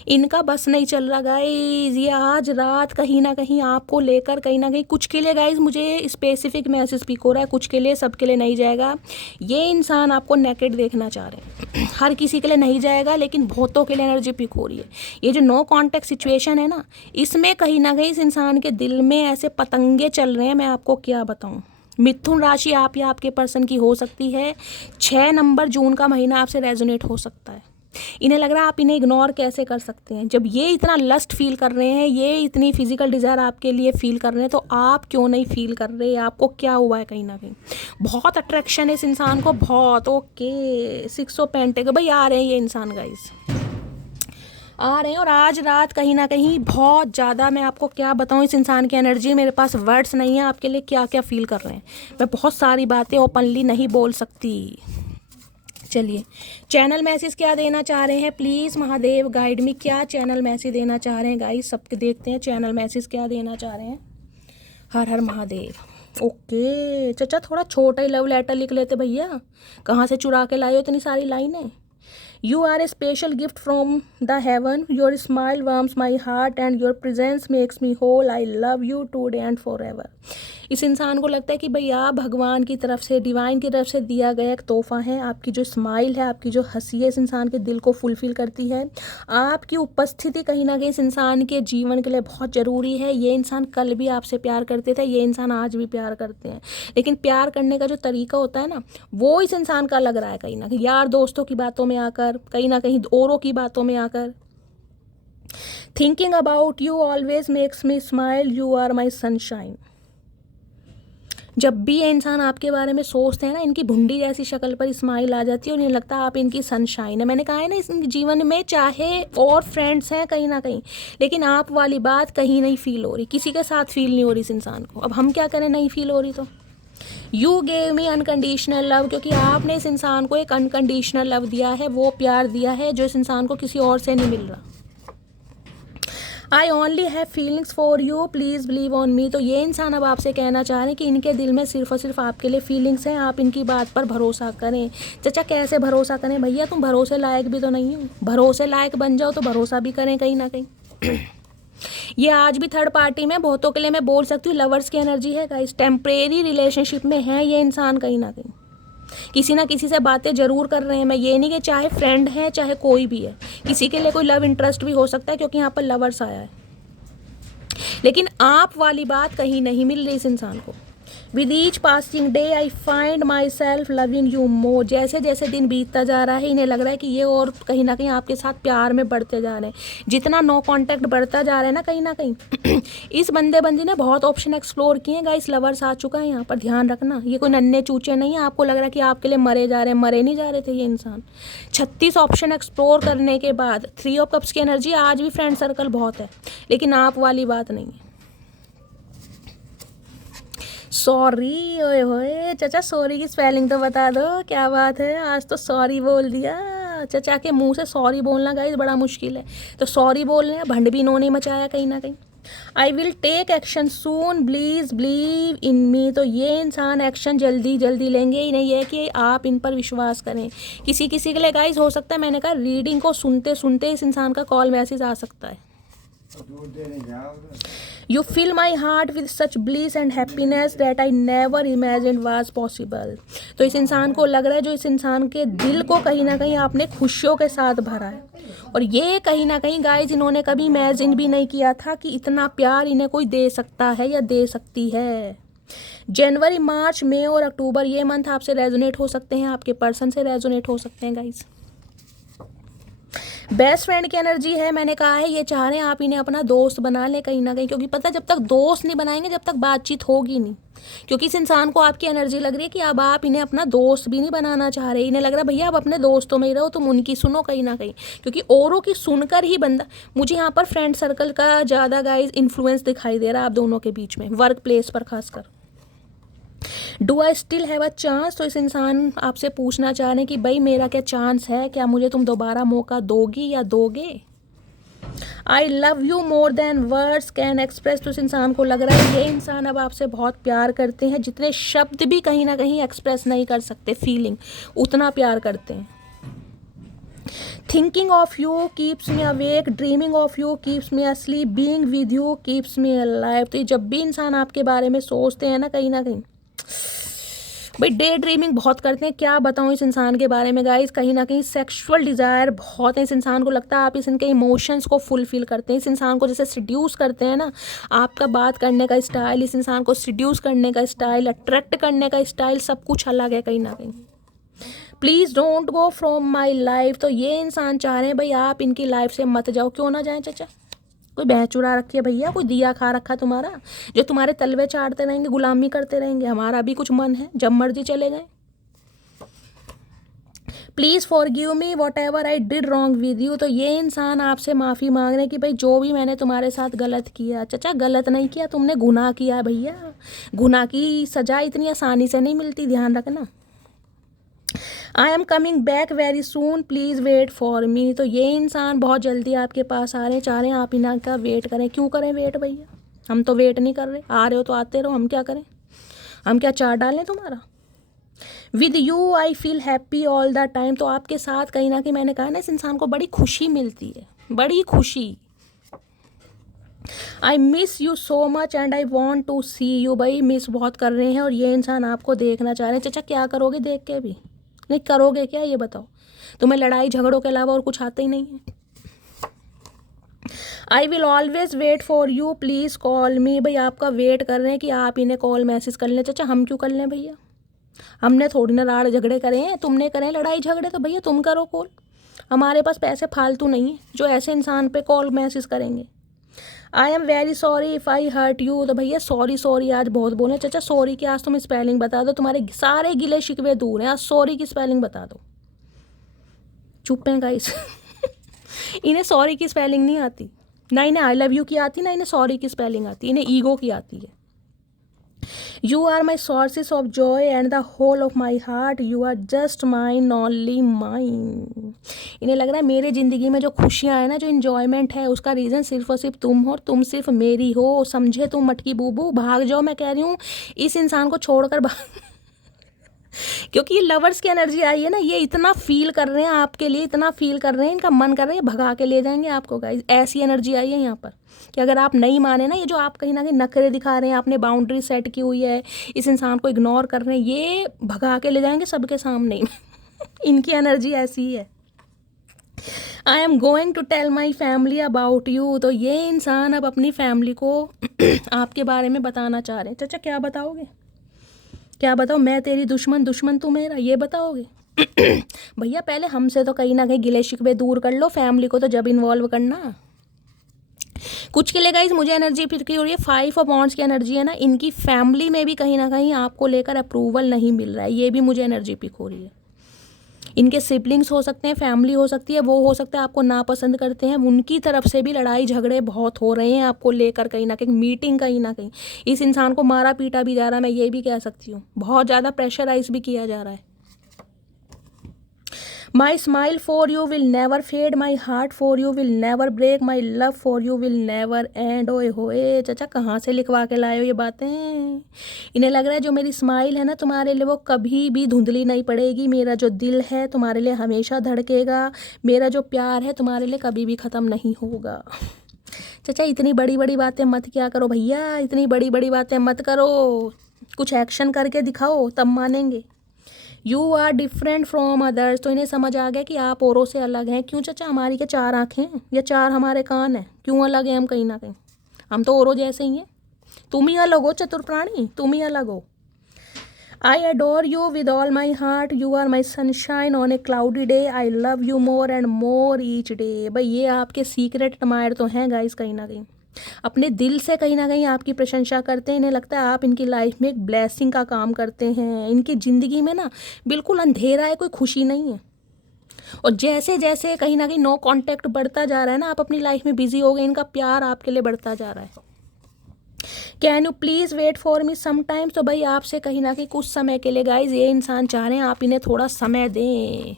इनका बस नहीं चल रहा गाइज, ये आज रात कहीं ना कहीं आपको लेकर कहीं ना कहीं, कुछ के लिए गाइज मुझे स्पेसिफिक मैसेज पिक हो रहा है, कुछ के लिए, सबके लिए नहीं जाएगा। ये इंसान आपको नेकेड देखना चाह रहे हैं, हर किसी के लिए नहीं जाएगा, लेकिन बहुतों के लिए एनर्जी पिक हो रही है। ये जो नो कॉन्टैक्ट सिचुएशन है ना, इसमें कहीं ना कहीं इस इंसान के दिल में ऐसे पतंगे चल रहे हैं, मैं आपको क्या बताऊँ। मिथुन राशि आप या आपके पर्सन की हो सकती है। 6 नंबर जून का महीना आपसे रेजोनेट हो सकता है। इन्हें लग रहा है आप इन्हें इग्नोर कैसे कर सकते हैं, जब ये इतना लस्ट फील कर रहे हैं, ये इतनी फिजिकल डिज़ायर आपके लिए फील कर रहे हैं, तो आप क्यों नहीं फील कर रहे, आपको क्या हुआ है। कहीं ना कहीं बहुत अट्रैक्शन है इस इंसान को, बहुत। ओके 6 ऑफ पेंटिकल भाई आ रहे हैं ये इंसान गाइस, आ रहे हैं। और आज रात कहीं ना कहीं बहुत ज़्यादा, मैं आपको क्या बताऊं इस इंसान की एनर्जी, मेरे पास वर्ड्स नहीं है आपके लिए क्या क्या फील कर रहे हैं। मैं बहुत सारी बातें ओपनली नहीं बोल सकती। चलिए चैनल मैसेज क्या देना चाह रहे हैं प्लीज़ महादेव, गाइड मी। क्या चैनल मैसेज देना चाह रहे हैं गाइस, सबके देखते हैं चैनल मैसेज क्या देना चाह रहे हैं। हर हर महादेव। ओके चाचा थोड़ा छोटा ही लव लेटर लिख लेते भैया, कहाँ से चुरा के लाए हो इतनी सारी लाइनें। You are a special gift from the heaven. Your smile warms my heart and your presence makes me whole. I love you today and forever. इस इंसान को लगता है कि भैया भगवान की तरफ से, डिवाइन की तरफ से दिया गया एक तोहफा है। आपकी जो स्माइल है, आपकी जो हंसी है, इस इंसान के दिल को फुलफिल करती है। आपकी उपस्थिति कहीं ना कहीं इस इंसान के जीवन के लिए बहुत ज़रूरी है। ये इंसान कल भी आपसे प्यार करते थे, ये इंसान आज भी प्यार करते हैं, लेकिन प्यार करने का जो तरीका होता है ना, वो इस इंसान का लग रहा है कहीं ना कहीं यार दोस्तों की बातों में आकर, कहीं ना कहीं औरों की बातों में आकर। Thinking about you always makes me smile, you are my sunshine. जब भी ये इंसान आपके बारे में सोचते हैं ना, इनकी भुंडी जैसी शक्ल पर स्माइल आ जाती है और इन्हें लगता है आप इनकी सनशाइन है। मैंने कहा है ना, इस जीवन में चाहे और फ्रेंड्स हैं कहीं ना कहीं, लेकिन आप वाली बात कहीं नहीं फील हो रही, किसी के साथ फील नहीं हो रही इस इंसान को। अब हम क्या करें, नहीं फील हो रही तो। You gave me unconditional love, क्योंकि आपने इस इंसान को एक अनकंडीशनल लव दिया है, वो प्यार दिया है जो इस इंसान को किसी और से नहीं मिल रहा। I only have feelings for you, please believe on me. तो ये इंसान अब आपसे कहना चाह रहे हैं कि इनके दिल में सिर्फ और सिर्फ आपके लिए फीलिंग्स हैं, आप इनकी बात पर भरोसा करें। चाचा कैसे भरोसा करें भैया, तुम भरोसे लायक भी तो नहीं हो, भरोसे लायक बन जाओ तो भरोसा भी करें कहीं ना कहीं। ये आज भी थर्ड पार्टी में, बहुतों के लिए मैं बोल सकती हूँ लवर्स की एनर्जी है गाइस, टेम्परेरी रिलेशनशिप में है ये इंसान कहीं ना कहीं, किसी ना किसी से बातें जरूर कर रहे हैं। मैं ये नहीं कि चाहे फ्रेंड है चाहे कोई भी है, किसी के लिए कोई लव इंटरेस्ट भी हो सकता है, क्योंकि यहाँ पर लवर्स आया है, लेकिन आप वाली बात कहीं नहीं मिल रही इस इंसान को। With each passing day I find my self loving you more. जैसे जैसे दिन बीतता जा रहा है, इन्हें लग रहा है कि ये और कहीं ना कहीं आपके साथ प्यार में बढ़ते जा रहे हैं। जितना नो कांटेक्ट बढ़ता जा रहा है ना, कहीं ना कहीं इस बंदे बंदी ने बहुत ऑप्शन एक्सप्लोर किए हैं गाइस। लवर्स आ चुका है यहाँ पर, ध्यान रखना, ये कोई नन्हे चूचे नहीं है। आपको लग रहा है कि आपके लिए मरे जा रहे हैं, मरे नहीं जा रहे थे ये इंसान। 36 ऑप्शन एक्सप्लोर करने के बाद 3 ऑफ कप्स की एनर्जी, आज भी फ्रेंड सर्कल बहुत है, लेकिन आप वाली बात नहीं है। सॉरी, ओए होए चाचा, सॉरी की स्पेलिंग तो बता दो, क्या बात है, आज तो सॉरी बोल दिया। चाचा के मुंह से सॉरी बोलना गाइस बड़ा मुश्किल है, तो सॉरी बोल रहे हैं, भंड भी इन्होंने मचाया कहीं ना कहीं। I will take action soon, please believe in me. तो ये इंसान एक्शन जल्दी जल्दी लेंगे, ही नहीं है कि आप इन पर विश्वास करें। किसी किसी के लिए गाइस हो सकता है, मैंने कहा रीडिंग को सुनते सुनते इस इंसान का कॉल मैसेज आ सकता है। You fill my heart with such bliss and happiness that I never imagine was possible. तो इस इंसान को लग रहा है जो इस इंसान के दिल को कहीं ना कहीं आपने खुशियों के साथ भरा है, और ये कहीं ना कहीं गाइज इन्होंने कभी इमेजिन भी नहीं किया था कि इतना प्यार इन्हें कोई दे सकता है या दे सकती है। जनवरी, मार्च, मई और अक्टूबर ये मंथ आपसे रेजोनेट हो सकते हैं, आपके पर्सन से रेजोनेट हो सकते हैं गाइज। बेस्ट फ्रेंड की एनर्जी है, मैंने कहा है ये चाह रहे हैं आप इन्हें अपना दोस्त बना लें कहीं ना कहीं, क्योंकि पता है जब तक दोस्त नहीं बनाएंगे जब तक बातचीत होगी नहीं। क्योंकि इस इंसान को आपकी एनर्जी लग रही है कि अब आप इन्हें अपना दोस्त भी नहीं बनाना चाह रहे, इन्हें लग रहा है भैया आप अपने दोस्तों में ही रहो, तुम उनकी सुनो कहीं ना कहीं, क्योंकि औरों की सुनकर ही बंदा, मुझे यहाँ पर फ्रेंड सर्कल का ज़्यादा गाइज इन्फ्लुएंस दिखाई दे रहा है आप दोनों के बीच में, वर्क प्लेस पर खासकर। Do I still have a chance, तो इस इंसान आपसे पूछना चाह रहे हैं कि भाई मेरा क्या चांस है, क्या मुझे तुम दोबारा मौका दोगी या दोगे। आई love you more than words can express, तो इस इंसान को लग रहा है ये इंसान अब आपसे बहुत प्यार करते हैं, जितने शब्द भी कहीं ना कहीं एक्सप्रेस नहीं कर सकते फीलिंग, उतना प्यार करते हैं। Thinking of you keeps me awake, dreaming of you keeps me asleep, being with you keeps me alive. तो ये जब भी इंसान आपके बारे में सोचते हैं ना कहीं भाई डे ड्रीमिंग बहुत करते हैं। क्या बताऊँ इस इंसान के बारे में गाइस, कहीं ना कहीं सेक्सुअल डिज़ायर बहुत है इस इंसान को, लगता है आप इस इनके इमोशंस को फुलफिल करते हैं। इस इंसान को जैसे सिड्यूस करते हैं ना, आपका बात करने का स्टाइल, इस इंसान को सिड्यूस करने का स्टाइल, अट्रैक्ट करने का स्टाइल, सब कुछ अलग है कहीं ना कहीं। Please don't go from my life, तो ये इंसान चाह रहे हैं भाई आप इनकी लाइफ से मत जाओ। क्यों ना जाएं चाचा, कोई भैंस चुरा रखी है भैया, कोई दिया खा रखा तुम्हारा जो तुम्हारे तलवे चाटते रहेंगे, गुलामी करते रहेंगे। हमारा भी कुछ मन है, जब मर्जी चले जाएं। Please forgive me what ever I did wrong with you, तो ये इंसान आपसे माफ़ी मांग रहे हैं कि भाई जो भी मैंने तुम्हारे साथ गलत किया। चाचा गलत नहीं किया, तुमने गुनाह किया है भैया, गुनाह की सज़ा इतनी आसानी से नहीं मिलती, ध्यान रखना। I am coming back very soon, please wait for me, तो ये इंसान बहुत जल्दी आपके पास आ रहे हैं, चाह रहे हैं आप इन्हें का वेट करें। क्यों करें वेट भैया, हम तो वेट नहीं कर रहे, आ रहे हो तो आते रहो, हम क्या करें, हम क्या चार डालें तुम्हारा। With you I feel happy all the time, तो आपके साथ कहीं ना कहीं मैंने कहा ना इस इंसान को बड़ी खुशी मिलती है, बड़ी खुशी। I miss you so much and I want to see you, भाई मिस बहुत कर रहे हैं और ये इंसान आपको देखना चाह रहे हैं। चाचा क्या करोगे देख के भी नहीं, करोगे क्या ये बताओ, तुम्हें लड़ाई झगड़ों के अलावा और कुछ आता ही नहीं है। I will always wait for you, please call me, भाई आपका वेट कर रहे हैं कि आप इन्हें कॉल मैसेज कर लें। चाचा हम क्यों कर लें भैया, हमने थोड़ी ना लड़ाई झगड़े करे हैं, तुमने करे हैं लड़ाई झगड़े, तो भैया तुम करो कॉल, हमारे पास पैसे फालतू नहीं है जो ऐसे इंसान पे कॉल मैसेज करेंगे। I am very sorry if I hurt you, तो भैया सॉरी सॉरी आज बहुत बोले। चाचा सॉरी की आज तुम स्पेलिंग बता दो, तुम्हारे सारे गिले शिकवे दूर हैं, आज सॉरी की स्पेलिंग बता दो। चुप हैं गाइस इन्हें सॉरी की स्पेलिंग नहीं आती, ना इन्हें आई लव यू की आती, ना इन्हें सॉरी की स्पेलिंग आती, इन्हें ईगो की आती है। You are my sources of joy and the whole of my heart, you are just mine only mine. इन्हें लग रहा है मेरे ज़िंदगी में जो खुशियाँ हैं ना, जो इन्जॉयमेंट है, उसका रीज़न सिर्फ और सिर्फ तुम हो, और तुम सिर्फ मेरी हो, समझे तुम मटकी बूबू, भाग जाओ, मैं कह रही हूँ इस इंसान को छोड़कर भाग क्योंकि ये लवर्स की एनर्जी आई है ना, ये इतना फील कर रहे हैं आपके लिए, इतना फील कर रहे हैं, इनका मन कर रहा है भगा के ले जाएंगे आपको गाइस, ऐसी एनर्जी आई है यहाँ पर कि अगर आप नहीं माने ना, ये जो आप कहीं ना कहीं नखरे दिखा रहे हैं, आपने बाउंड्री सेट की हुई है, इस इंसान को इग्नोर कर रहे हैं, ये भगा के ले जाएंगे सबके सामने इनकी एनर्जी ऐसी ही है। I am going to tell my family about you, तो ये इंसान अब अपनी फैमिली को आपके बारे में बताना चाह रहे हैं। चाचा क्या बताओगे, क्या बताओ, मैं तेरी दुश्मन, दुश्मन तू मेरा, ये बताओगे भैया पहले हमसे तो कहीं ना कहीं गिले शिकवे दूर कर लो, फैमिली को तो जब इन्वॉल्व करना। कुछ के लिए गाइस मुझे एनर्जी फिर की हो रही है, 5 ऑफ वांड्स की एनर्जी है ना, इनकी फैमिली में भी कहीं ना कहीं आपको लेकर अप्रूवल नहीं मिल रहा है, ये भी मुझे एनर्जी पिक हो रही है। इनके सिबलिंग्स हो सकते हैं, फैमिली हो सकती है, वो हो सकता है आपको नापसंद करते हैं, उनकी तरफ से भी लड़ाई झगड़े बहुत हो रहे हैं आपको लेकर, कहीं ना कहीं मीटिंग, कहीं ना कहीं इस इंसान को मारा पीटा भी जा रहा है, मैं ये भी कह सकती हूँ, बहुत ज़्यादा प्रेशराइज भी किया जा रहा है। My smile for you will never fade, my heart for you will never break, my love for you will never end. ओए होए चाचा कहाँ से लिखवा के लाए हो ये बातें, इन्हें लग रहा है जो मेरी स्माइल है ना तुम्हारे लिए वो कभी भी धुंधली नहीं पड़ेगी, मेरा जो दिल है तुम्हारे लिए हमेशा धड़केगा, मेरा जो प्यार है तुम्हारे लिए कभी भी ख़त्म नहीं होगा। चाचा इतनी बड़ी बड़ी बातें मत क्या करो भैया, इतनी बड़ी बड़ी बातें मत करो, कुछ एक्शन करके दिखाओ तब मानेंगे। You are different from others, तो इन्हें समझ आ गया कि आप औरों से अलग हैं। क्यों चाचा, हमारी क्या 4 आँखें हैं या 4 हमारे कान हैं? क्यों अलग हैं हम कहीं ना कहीं? हम तो औरों जैसे ही हैं। तुम ही अलग हो चतुर प्राणी, तुम ही अलग हो। I adore you with all my heart, you are my sunshine on a cloudy day, I love you more and more each day. भाई ये आपके सीक्रेट एडमायर तो हैं गाइस, कहीं ना कहीं अपने दिल से कहीं ना कहीं आपकी प्रशंसा करते हैं। इन्हें लगता है आप इनकी लाइफ में एक ब्लेसिंग का काम करते हैं। इनकी ज़िंदगी में ना बिल्कुल अंधेरा है, कोई खुशी नहीं है। और जैसे जैसे कहीं ना कहीं नो कांटेक्ट बढ़ता जा रहा है ना, आप अपनी लाइफ में बिजी हो गए, इनका प्यार आपके लिए बढ़ता जा रहा है। Can you please wait for me sometimes, तो भाई आपसे कहीं ना कहीं कुछ समय के लिए गाइज ये इंसान चाह रहे हैं आप इन्हें थोड़ा समय दें,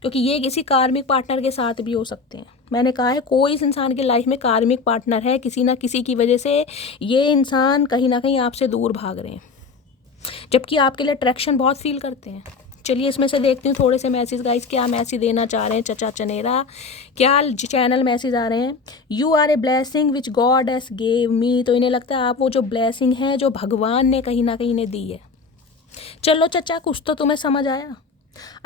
क्योंकि ये किसी कार्मिक पार्टनर के साथ भी हो सकते हैं। मैंने कहा है कोई इस इंसान की लाइफ में कार्मिक पार्टनर है, किसी ना किसी की वजह से ये इंसान कहीं ना कहीं आपसे दूर भाग रहे हैं, जबकि आपके लिए अट्रैक्शन बहुत फील करते हैं। चलिए इसमें से देखती हूँ थोड़े से मैसेज गाइस, क्या मैसेज देना चाह रहे हैं चचा चनेरा, क्या चैनल मैसेज आ रहे हैं। You are a blessing which God has gave me, तो इन्हें लगता है आप वो जो ब्लेसिंग है जो भगवान ने कहीं ना कहीं इन्हें दी है। चलो चचा कुछ तो तुम्हें समझ आया।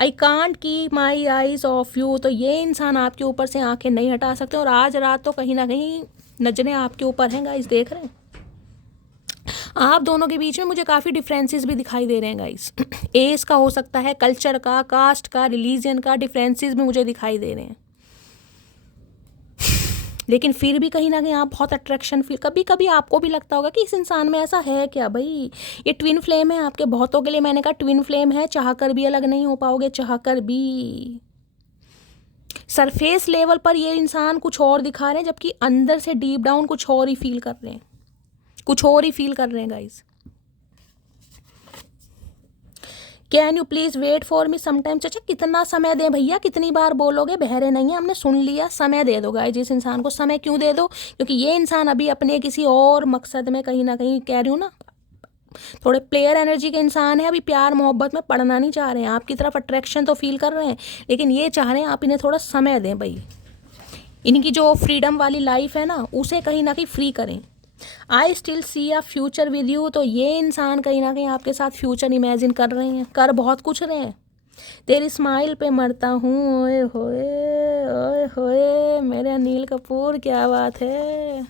I can't keep my eyes of you, तो ये इंसान आपके ऊपर से आंखें नहीं हटा सकते, और आज रात तो कहीं ना कहीं नजरें आपके ऊपर हैं गाइस, देख रहे हैं। आप दोनों के बीच में मुझे काफ़ी डिफरेंसेस भी दिखाई दे रहे हैं गाइस। एज का हो सकता है, कल्चर का, कास्ट का, रिलीजन का डिफरेंसेस भी मुझे दिखाई दे रहे हैं, लेकिन फिर भी कहीं ना कहीं आप बहुत अट्रैक्शन फील, कभी कभी आपको भी लगता होगा कि इस इंसान में ऐसा है क्या। भाई ये ट्विन फ्लेम है आपके बहुतों के लिए, मैंने कहा ट्विन फ्लेम है, चाहकर भी अलग नहीं हो पाओगे, चाहकर भी। सरफेस लेवल पर ये इंसान कुछ और दिखा रहे हैं, जबकि अंदर से डीप डाउन कुछ और ही फील कर रहे हैं, कुछ और ही फील कर रहे हैं guys. Can you please wait for me sometime, चाचा कितना समय दें भैया, कितनी बार बोलोगे, बहरे नहीं है, हमने सुन लिया, समय दे दो गाइस। जिस इंसान को समय क्यों दे दो, क्योंकि ये इंसान अभी अपने किसी और मकसद में कहीं ना कहीं, कह रही हूँ ना, थोड़े प्लेयर एनर्जी के इंसान है, अभी प्यार मोहब्बत में पड़ना नहीं चाह रहे हैं, आपकी तरफ अट्रैक्शन तो फील कर रहे हैं, लेकिन ये चाह रहे हैं आप इन्हें थोड़ा समय दें भाई, इनकी जो फ्रीडम वाली लाइफ है ना उसे कहीं ना कहीं फ्री करें। I still see a future with you, तो ये इंसान कहीं ना कहीं आपके साथ फ्यूचर इमेजिन कर रहे हैं, कर बहुत कुछ रहे हैं। तेरी स्माइल पे मरता हूँ, ओए होए मेरे अनिल कपूर, क्या बात है।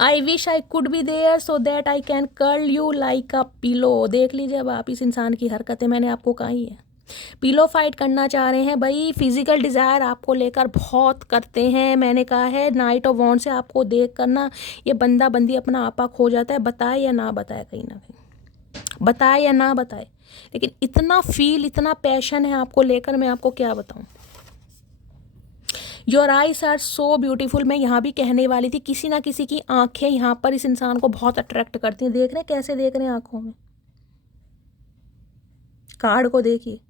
I wish I could be there so that I can curl you like a pillow. देख लीजिए अब आप इस इंसान की हरकतें, मैंने आपको कहा ही है पिलो फाइट करना चाह रहे हैं भाई, फिजिकल डिज़ायर आपको लेकर बहुत करते हैं। मैंने कहा है नाइट ऑफ वॉन्ड से आपको देख करना ये बंदा बंदी अपना आपा खो जाता है, बताए या ना बताए, कहीं ना कहीं बताए या ना बताए, लेकिन इतना फील, इतना पैशन है आपको लेकर, मैं आपको क्या बताऊं। Your eyes are so beautiful, मैं यहाँ भी कहने वाली थी, किसी ना किसी की आंखें यहाँ पर इस इंसान को बहुत अट्रैक्ट करती हैं। देख रहे हैं कैसे देख रहे हैं आंखों में, कार्ड को देखिए।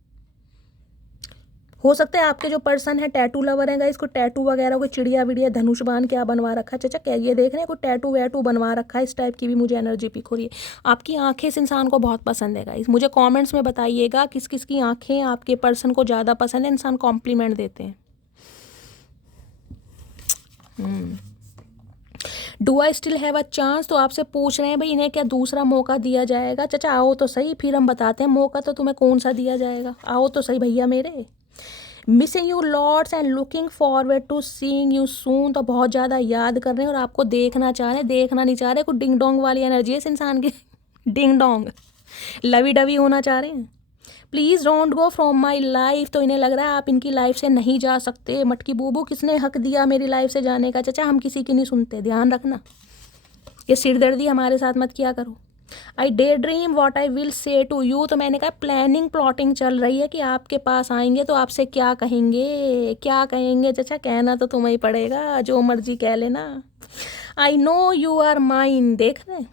हो सकता है आपके जो पर्सन है टैटू लवर है, इसको टैटू वगैरह कोई चिड़िया विड़िया धनुष बाण क्या बनवा रखा है, चाचा क्या ये देख रहे हैं कोई टैटू वैटू बनवा रखा है, इस टाइप की भी मुझे एनर्जी पिक हो रही है। आपकी आंखें इस इंसान को बहुत पसंद है गाइस, मुझे कमेंट्स में बताइएगा किस किस की आंखें आपके पर्सन को ज़्यादा पसंद है। इंसान कॉम्प्लीमेंट देते हैं। Do I still have a chance, तो आपसे पूछ रहे हैं भाई इन्हें क्या दूसरा मौका दिया जाएगा। चाचा आओ तो सही, फिर हम बताते हैं मौका तो तुम्हें कौन सा दिया जाएगा, आओ तो सही भैया मेरे। Missing you lots and looking forward to seeing you soon, तो बहुत ज़्यादा याद कर रहे हैं और आपको देखना चाह रहे हैं, देखना नहीं चाह रहे। कुछ डिंग डोंग वाली एनर्जी है इस इंसान की डिंग डोंग, लवी डवी होना चाह रहे हैं। Please don't go from my life, तो इन्हें लग रहा है आप इनकी लाइफ से नहीं जा सकते। मटकी बूबू किसने हक दिया मेरी लाइफ से जाने का, चाचा हम किसी की नहीं सुनते, ध्यान रखना, ये सिरदर्दी हमारे साथ मत किया करो। I day dream what I will say to you, तो मैंने कहा प्लानिंग प्लॉटिंग चल रही है कि आपके पास आएंगे तो आपसे क्या कहेंगे, क्या कहेंगे। चाचा कहना तो तुम्हें ही पड़ेगा, जो मर्जी कह लेना। I know you are mine, देख रहे हैं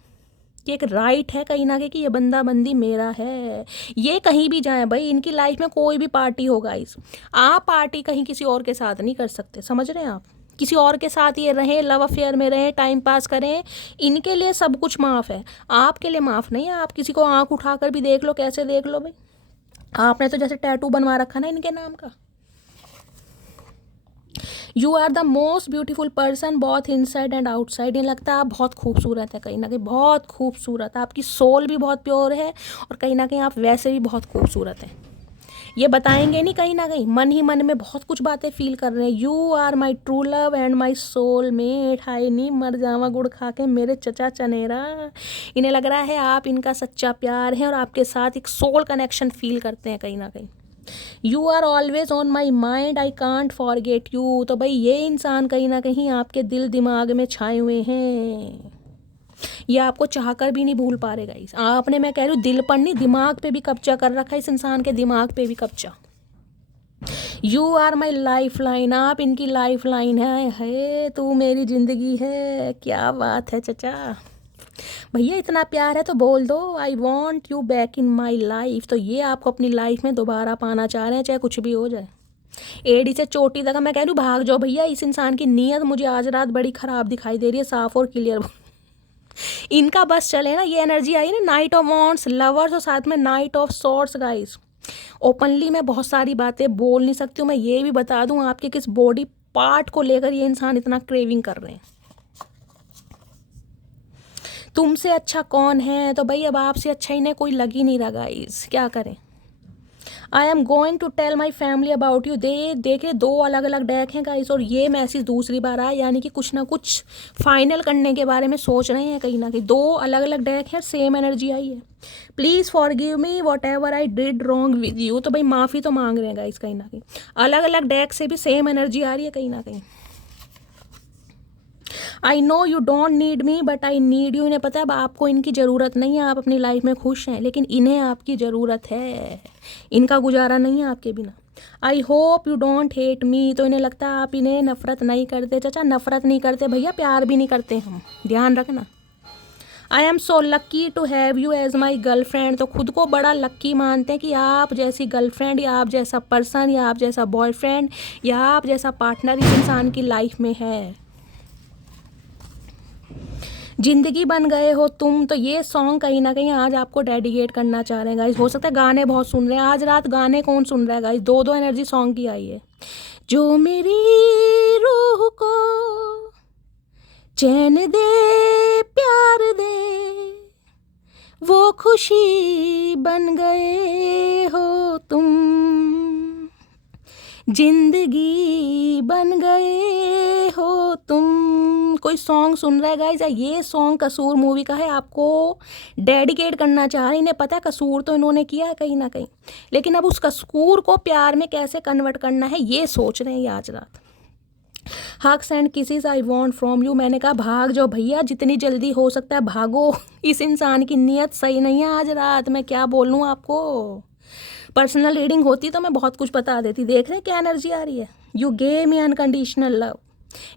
कि एक राइट है कहीं ना कहीं कि ये बंदा बंदी मेरा है। ये कहीं भी जाए भाई, इनकी लाइफ में कोई भी पार्टी होगा इस, आप पार्टी कहीं किसी और के साथ नहीं कर सकते, समझ रहे हैं आप। किसी और के साथ ये रहें, लव अफेयर में रहें, टाइम पास करें, इनके लिए सब कुछ माफ़ है, आपके लिए माफ़ नहीं है। आप किसी को आंख उठाकर भी देख लो, कैसे देख लो भाई, आपने तो जैसे टैटू बनवा रखा ना इनके नाम का। You are the most beautiful person both inside and outside. ये लगता है आप बहुत खूबसूरत है, कहीं ना कहीं बहुत खूबसूरत है, आपकी सोल भी बहुत प्योर है और कहीं ना कहीं आप वैसे भी बहुत खूबसूरत हैं। ये बताएंगे नहीं, कहीं ना कहीं मन ही मन में बहुत कुछ बातें फील कर रहे हैं। You are my true love and my soul mate. हाय नी मर जावा गुड़ खा के मेरे चचा चनेरा। इन्हें लग रहा है आप इनका सच्चा प्यार है और आपके साथ एक सोल कनेक्शन फील करते हैं कहीं ना कहीं। You are always on my mind I can't forget you. तो भाई ये इंसान कहीं ना कहीं आपके दिल दिमाग में छाए हुए हैं, ये आपको चाहकर भी नहीं भूल पा रहे गाइस। आपने, मैं कह रही हूँ, दिल पर नहीं दिमाग पे भी कब्जा कर रखा है, इस इंसान के दिमाग पे भी कब्जा। You are my life line. आप इनकी लाइफ लाइन है, तू मेरी जिंदगी है। क्या बात है चचा, भैया इतना प्यार है तो बोल दो I want you back in my life. तो ये आपको अपनी लाइफ में दोबारा पाना चाह रहे हैं, चाहे कुछ भी हो जाए। एडी से चोटी तक मैं कह रही हूँ भाग जाओ भैया। इस इंसान की नीयत मुझे आज रात बड़ी खराब दिखाई दे रही है, साफ और क्लियर। इनका बस चले ना, ये एनर्जी आई ना, नाइट ऑफ वॉन्ट्स, लवर्स और साथ में knight of swords guys. Openly मैं बहुत सारी बातें बोल नहीं सकती हूँ। मैं ये भी बता दूँ आपके किस बॉडी पार्ट को लेकर ये इंसान इतना क्रेविंग कर रहे हैं। तुमसे अच्छा कौन है, तो भाई अब आपसे अच्छा इन्हें कोई लग ही नहीं रहा गाइस, क्या करें। I am going to tell my family about you. देखे 2 अलग अलग डेक हैं गाइस और ये मैसेज दूसरी बार आया, यानी कि कुछ ना कुछ फाइनल करने के बारे में सोच रहे हैं कहीं ना कहीं। 2 अलग अलग डेक हैं, सेम एनर्जी आई है। Please forgive me what ever I did wrong with you. तो भाई माफ़ी तो मांग रहे हैं गाइस कहीं ना कहीं। अलग अलग डेक से भी सेम एनर्जी आ रही है कहीं ना कहीं। आई know you don't need me but I need you. इन्हें पता है अब आपको इनकी ज़रूरत नहीं है, आप अपनी लाइफ में खुश हैं, लेकिन इन्हें आपकी ज़रूरत है। इनका गुजारा नहीं है आपके बिना। I hope you don't hate me. तो इन्हें लगता है आप इन्हें नफ़रत नहीं करते। चाचा नफ़रत नहीं करते भैया, प्यार भी नहीं करते हम, ध्यान रखना। I am so lucky to have you as my girlfriend. तो खुद को बड़ा लक्की मानते हैं कि आप जैसी गर्लफ्रेंड या आप जैसा पर्सन या आप जैसा बॉयफ्रेंड या आप जैसा पार्टनर इस इंसान की लाइफ में है। जिंदगी बन गए हो तुम। तो ये सॉन्ग कहीं ना कहीं आज आपको डेडिकेट करना चाह रहे हैं गाइस। हो सकता है गाने बहुत सुन रहे हैं आज रात, गाने कौन सुन रहा है गाइस। 2 एनर्जी सॉन्ग की आई है। जो मेरी रूह को चैन दे प्यार दे, वो खुशी बन गए हो तुम, जिंदगी बन गए हो तुम। कोई सॉन्ग सुन रहा है गाइस, ये सॉन्ग कसूर मूवी का है, आपको डेडिकेट करना चाह रहे हैं। इन्हें पता है कसूर तो इन्होंने किया है कहीं ना कहीं, लेकिन अब उस कसूर को प्यार में कैसे कन्वर्ट करना है ये सोच रहे हैं ये आज रात। Hugs and kisses I want from you. मैंने कहा भाग जाओ भैया, जितनी जल्दी हो सकता है भागो। इस इंसान की नीयत सही नहीं है आज रात, मैं क्या बोलूँ आपको। पर्सनल रीडिंग होती तो मैं बहुत कुछ बता देती। देख रहे हैं क्या एनर्जी आ रही है। You gave me unconditional love.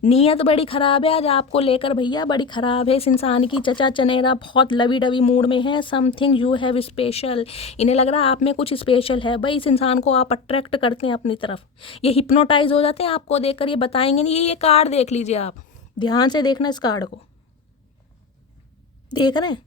नीयत बड़ी ख़राब है आज आपको लेकर भैया, बड़ी ख़राब है इस इंसान की। चचा चनेरा बहुत लवी डवी मूड में है। Something you have special. इन्हें लग रहा है आप में कुछ स्पेशल है भाई। इस इंसान को आप अट्रैक्ट करते हैं अपनी तरफ, ये हिप्नोटाइज हो जाते हैं आपको देखकर। ये बताएंगे नहीं। ये कार्ड देख लीजिए आप, ध्यान से देखना इस कार्ड को। देख रहे हैं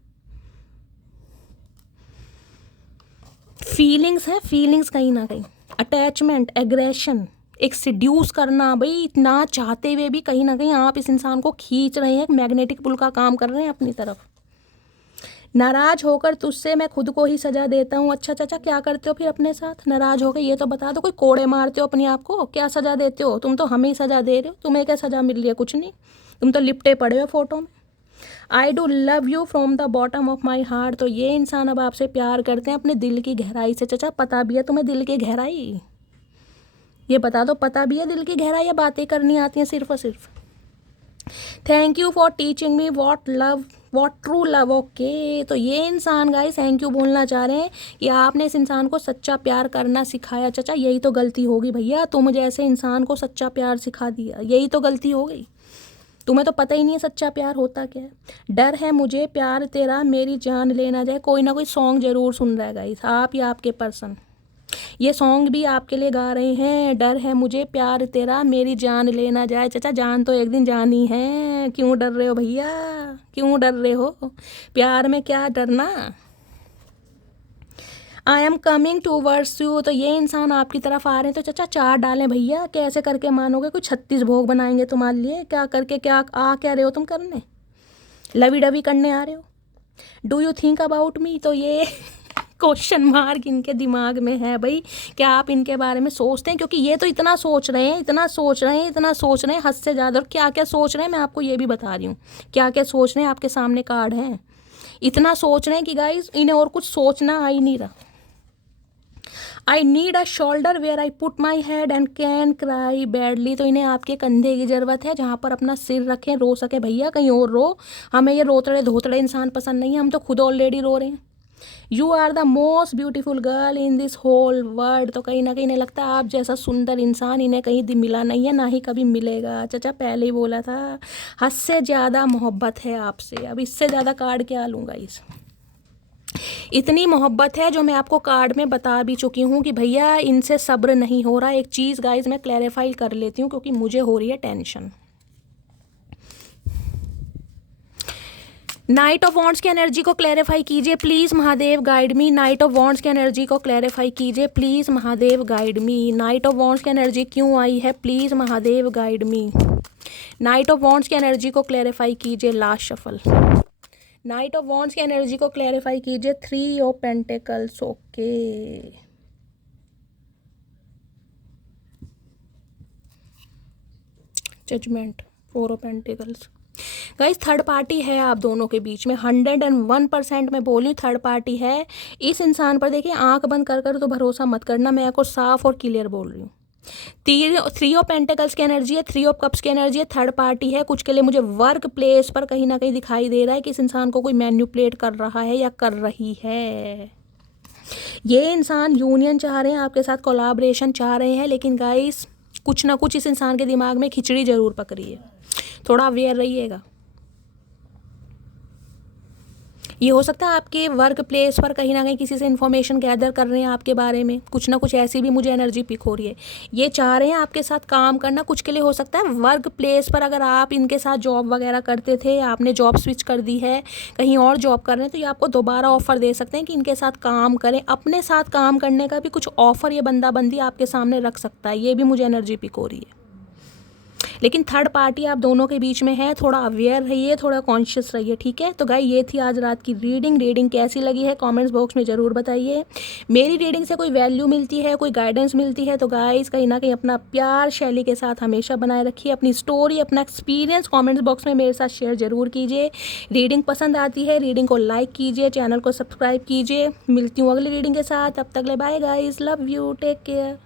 फीलिंग्स है, फीलिंग्स कहीं ना कहीं अटैचमेंट, एग्रेशन, एक सिड्यूस करना। भाई इतना चाहते हुए भी कहीं ना कहीं आप इस इंसान को खींच रहे हैं, मैग्नेटिक पुल का काम कर रहे हैं अपनी तरफ। नाराज होकर तुझसे मैं खुद को ही सजा देता हूँ। अच्छा चाचा क्या करते हो फिर अपने साथ नाराज होकर, ये तो बता दो। कोई कोड़े मारते हो अपने आप को, क्या सजा देते हो? तुम तो हमें ही सजा दे रहे हो। तुम्हें क्या सजा मिल रही है? कुछ नहीं, तुम तो लिपटे पड़े हो फोटो में। I do love you from the bottom of my heart. तो ये इंसान अब आपसे प्यार करते हैं अपने दिल की गहराई से। चाचा पता भी है तुम्हें दिल की गहराई? ये बता दो, पता भी है दिल की गहराई या बातें करनी आती हैं सिर्फ और सिर्फ? Thank you for teaching me what love, what true love. Okay, तो ये इंसान गाइस थैंक यू बोलना चाह रहे हैं कि आपने इस इंसान को सच्चा प्यार करना सिखाया। चाचा यही तो गलती होगी भैया, तुम जैसे इंसान को सच्चा प्यार सिखा दिया, यही तो गलती हो गई। तुम्हें तो पता ही नहीं है सच्चा प्यार होता क्या है। डर है मुझे प्यार तेरा मेरी जान लेना जाए। कोई ना कोई सॉन्ग जरूर सुन रहा है गाइस, आप या आपके पर्सन। ये सॉन्ग भी आपके लिए गा रहे हैं। डर है मुझे प्यार तेरा मेरी जान लेना जाए। चाचा जान तो एक दिन जानी है, क्यों डर रहे हो भैया, क्यों डर रहे हो? प्यार में क्या डरना। आई एम कमिंग टूवर्ड्स यू, तो ये इंसान आपकी तरफ आ रहे हैं, तो चाचा चार डालें भैया, कैसे करके मानोगे? कुछ 36 भोग बनाएंगे तुम्हारे लिए, क्या करके, क्या रहे हो तुम करने? लवी डवी करने आ रहे हो? Do you think about me? तो ये क्वेश्चन मार्क इनके दिमाग में है भाई, क्या आप इनके बारे में सोचते हैं? क्योंकि ये तो इतना सोच रहे हैं, इतना सोच रहे हैं, इतना सोच रहे हैं, हद से ज़्यादा। और क्या क्या सोच रहे हैं मैं आपको ये भी बता रही हूँ, क्या क्या सोच रहे हैं। आपके सामने कार्ड हैं, इतना सोच रहे हैं कि गाइस इन्हें और कुछ सोचना आ ही नहीं रहा। I need a shoulder where I put my head and can cry badly, तो इन्हें आपके कंधे की ज़रूरत है जहाँ पर अपना सिर रखें, रो सके भैया, कहीं और रो। हमें ये रोतड़े धोतड़े इंसान पसंद नहीं है, हम तो खुद ऑलरेडी रो रहे हैं। You are the most beautiful girl in this whole world, तो कहीं ना कहीं इन्हें लगता है आप जैसा सुंदर इंसान इन्हें कहीं मिला नहीं है, ना ही कभी मिलेगा। चाचा पहले ही बोला था, हद से ज़्यादा मोहब्बत है आपसे। अब इससे ज़्यादा कार्ड क्या लूँगा? इतनी मोहब्बत है जो मैं आपको कार्ड में बता भी चुकी हूँ कि भैया इनसे सब्र नहीं हो रहा। एक चीज़ गाइज मैं क्लैरिफाई कर लेती हूँ क्योंकि मुझे हो रही है टेंशन। नाइट ऑफ वॉन्ड्स की एनर्जी को क्लैरिफाई कीजिए please Mahadev, guide me. Knight of wands की एनर्जी को क्लैरिफाई कीजिए please Mahadev, guide me. Knight of wands की एनर्जी क्यों आई है? Please Mahadev, guide me. Knight of wands की एनर्जी को क्लैरिफाई कीजिए, last shuffle. Knight of wands की एनर्जी को क्लैरिफाई कीजिए, 3 of pentacles. Okay, judgement, 4 of pentacles. Guys third party है आप दोनों के बीच में, 101% मैं बोल रही हूँ थर्ड पार्टी है इस इंसान पर। देखिए आंख बंद कर कर तो भरोसा मत करना, मैं आपको साफ और क्लियर बोल रही हूँ। 3 ऑफ पेंटिकल्स की एनर्जी है, 3 ऑफ कप्स की एनर्जी है, थर्ड पार्टी है। कुछ के लिए मुझे वर्क प्लेस पर कहीं ना कहीं दिखाई दे रहा है कि इस इंसान को कोई मैन्युपुलेट कर रहा है या कर रही है। ये इंसान यूनियन चाह रहे हैं आपके साथ, कोलैबोरेशन चाह रहे हैं, लेकिन गाइस कुछ ना कुछ इस इंसान के दिमाग में खिचड़ी जरूर पक रही है, थोड़ा अवेयर रहिएगा। ये हो सकता है आपके वर्क प्लेस पर कहीं ना कहीं किसी से इन्फॉर्मेशन गैदर कर रहे हैं आपके बारे में, कुछ ना कुछ ऐसी भी मुझे एनर्जी पिक हो रही है। ये चाह रहे हैं आपके साथ काम करना, कुछ के लिए हो सकता है वर्क प्लेस पर अगर आप इनके साथ जॉब वगैरह करते थे, आपने जॉब स्विच कर दी है, कहीं और जॉब कर रहे हैं, तो ये आपको दोबारा ऑफर दे सकते हैं कि इनके साथ काम करें। अपने साथ काम करने का भी कुछ ऑफर ये बंदा बंदी आपके सामने रख सकता है, ये भी मुझे एनर्जी पिक हो रही है। लेकिन थर्ड पार्टी आप दोनों के बीच में है, थोड़ा अवेयर रहिए, थोड़ा कॉन्शियस रहिए, ठीक है। तो गाइस ये थी आज रात की रीडिंग कैसी लगी है कमेंट्स बॉक्स में ज़रूर बताइए। मेरी रीडिंग से कोई वैल्यू मिलती है, कोई गाइडेंस मिलती है, तो गाइस कहीं ना कहीं अपना प्यार शैली के साथ हमेशा बनाए रखिए। अपनी स्टोरी, अपना एक्सपीरियंस कॉमेंट्स बॉक्स में मेरे साथ शेयर ज़रूर कीजिए। रीडिंग पसंद आती है, रीडिंग को लाइक कीजिए, चैनल को सब्सक्राइब कीजिए। मिलती हूँ अगली रीडिंग के साथ, तब तक ले bye guys, love you, take care.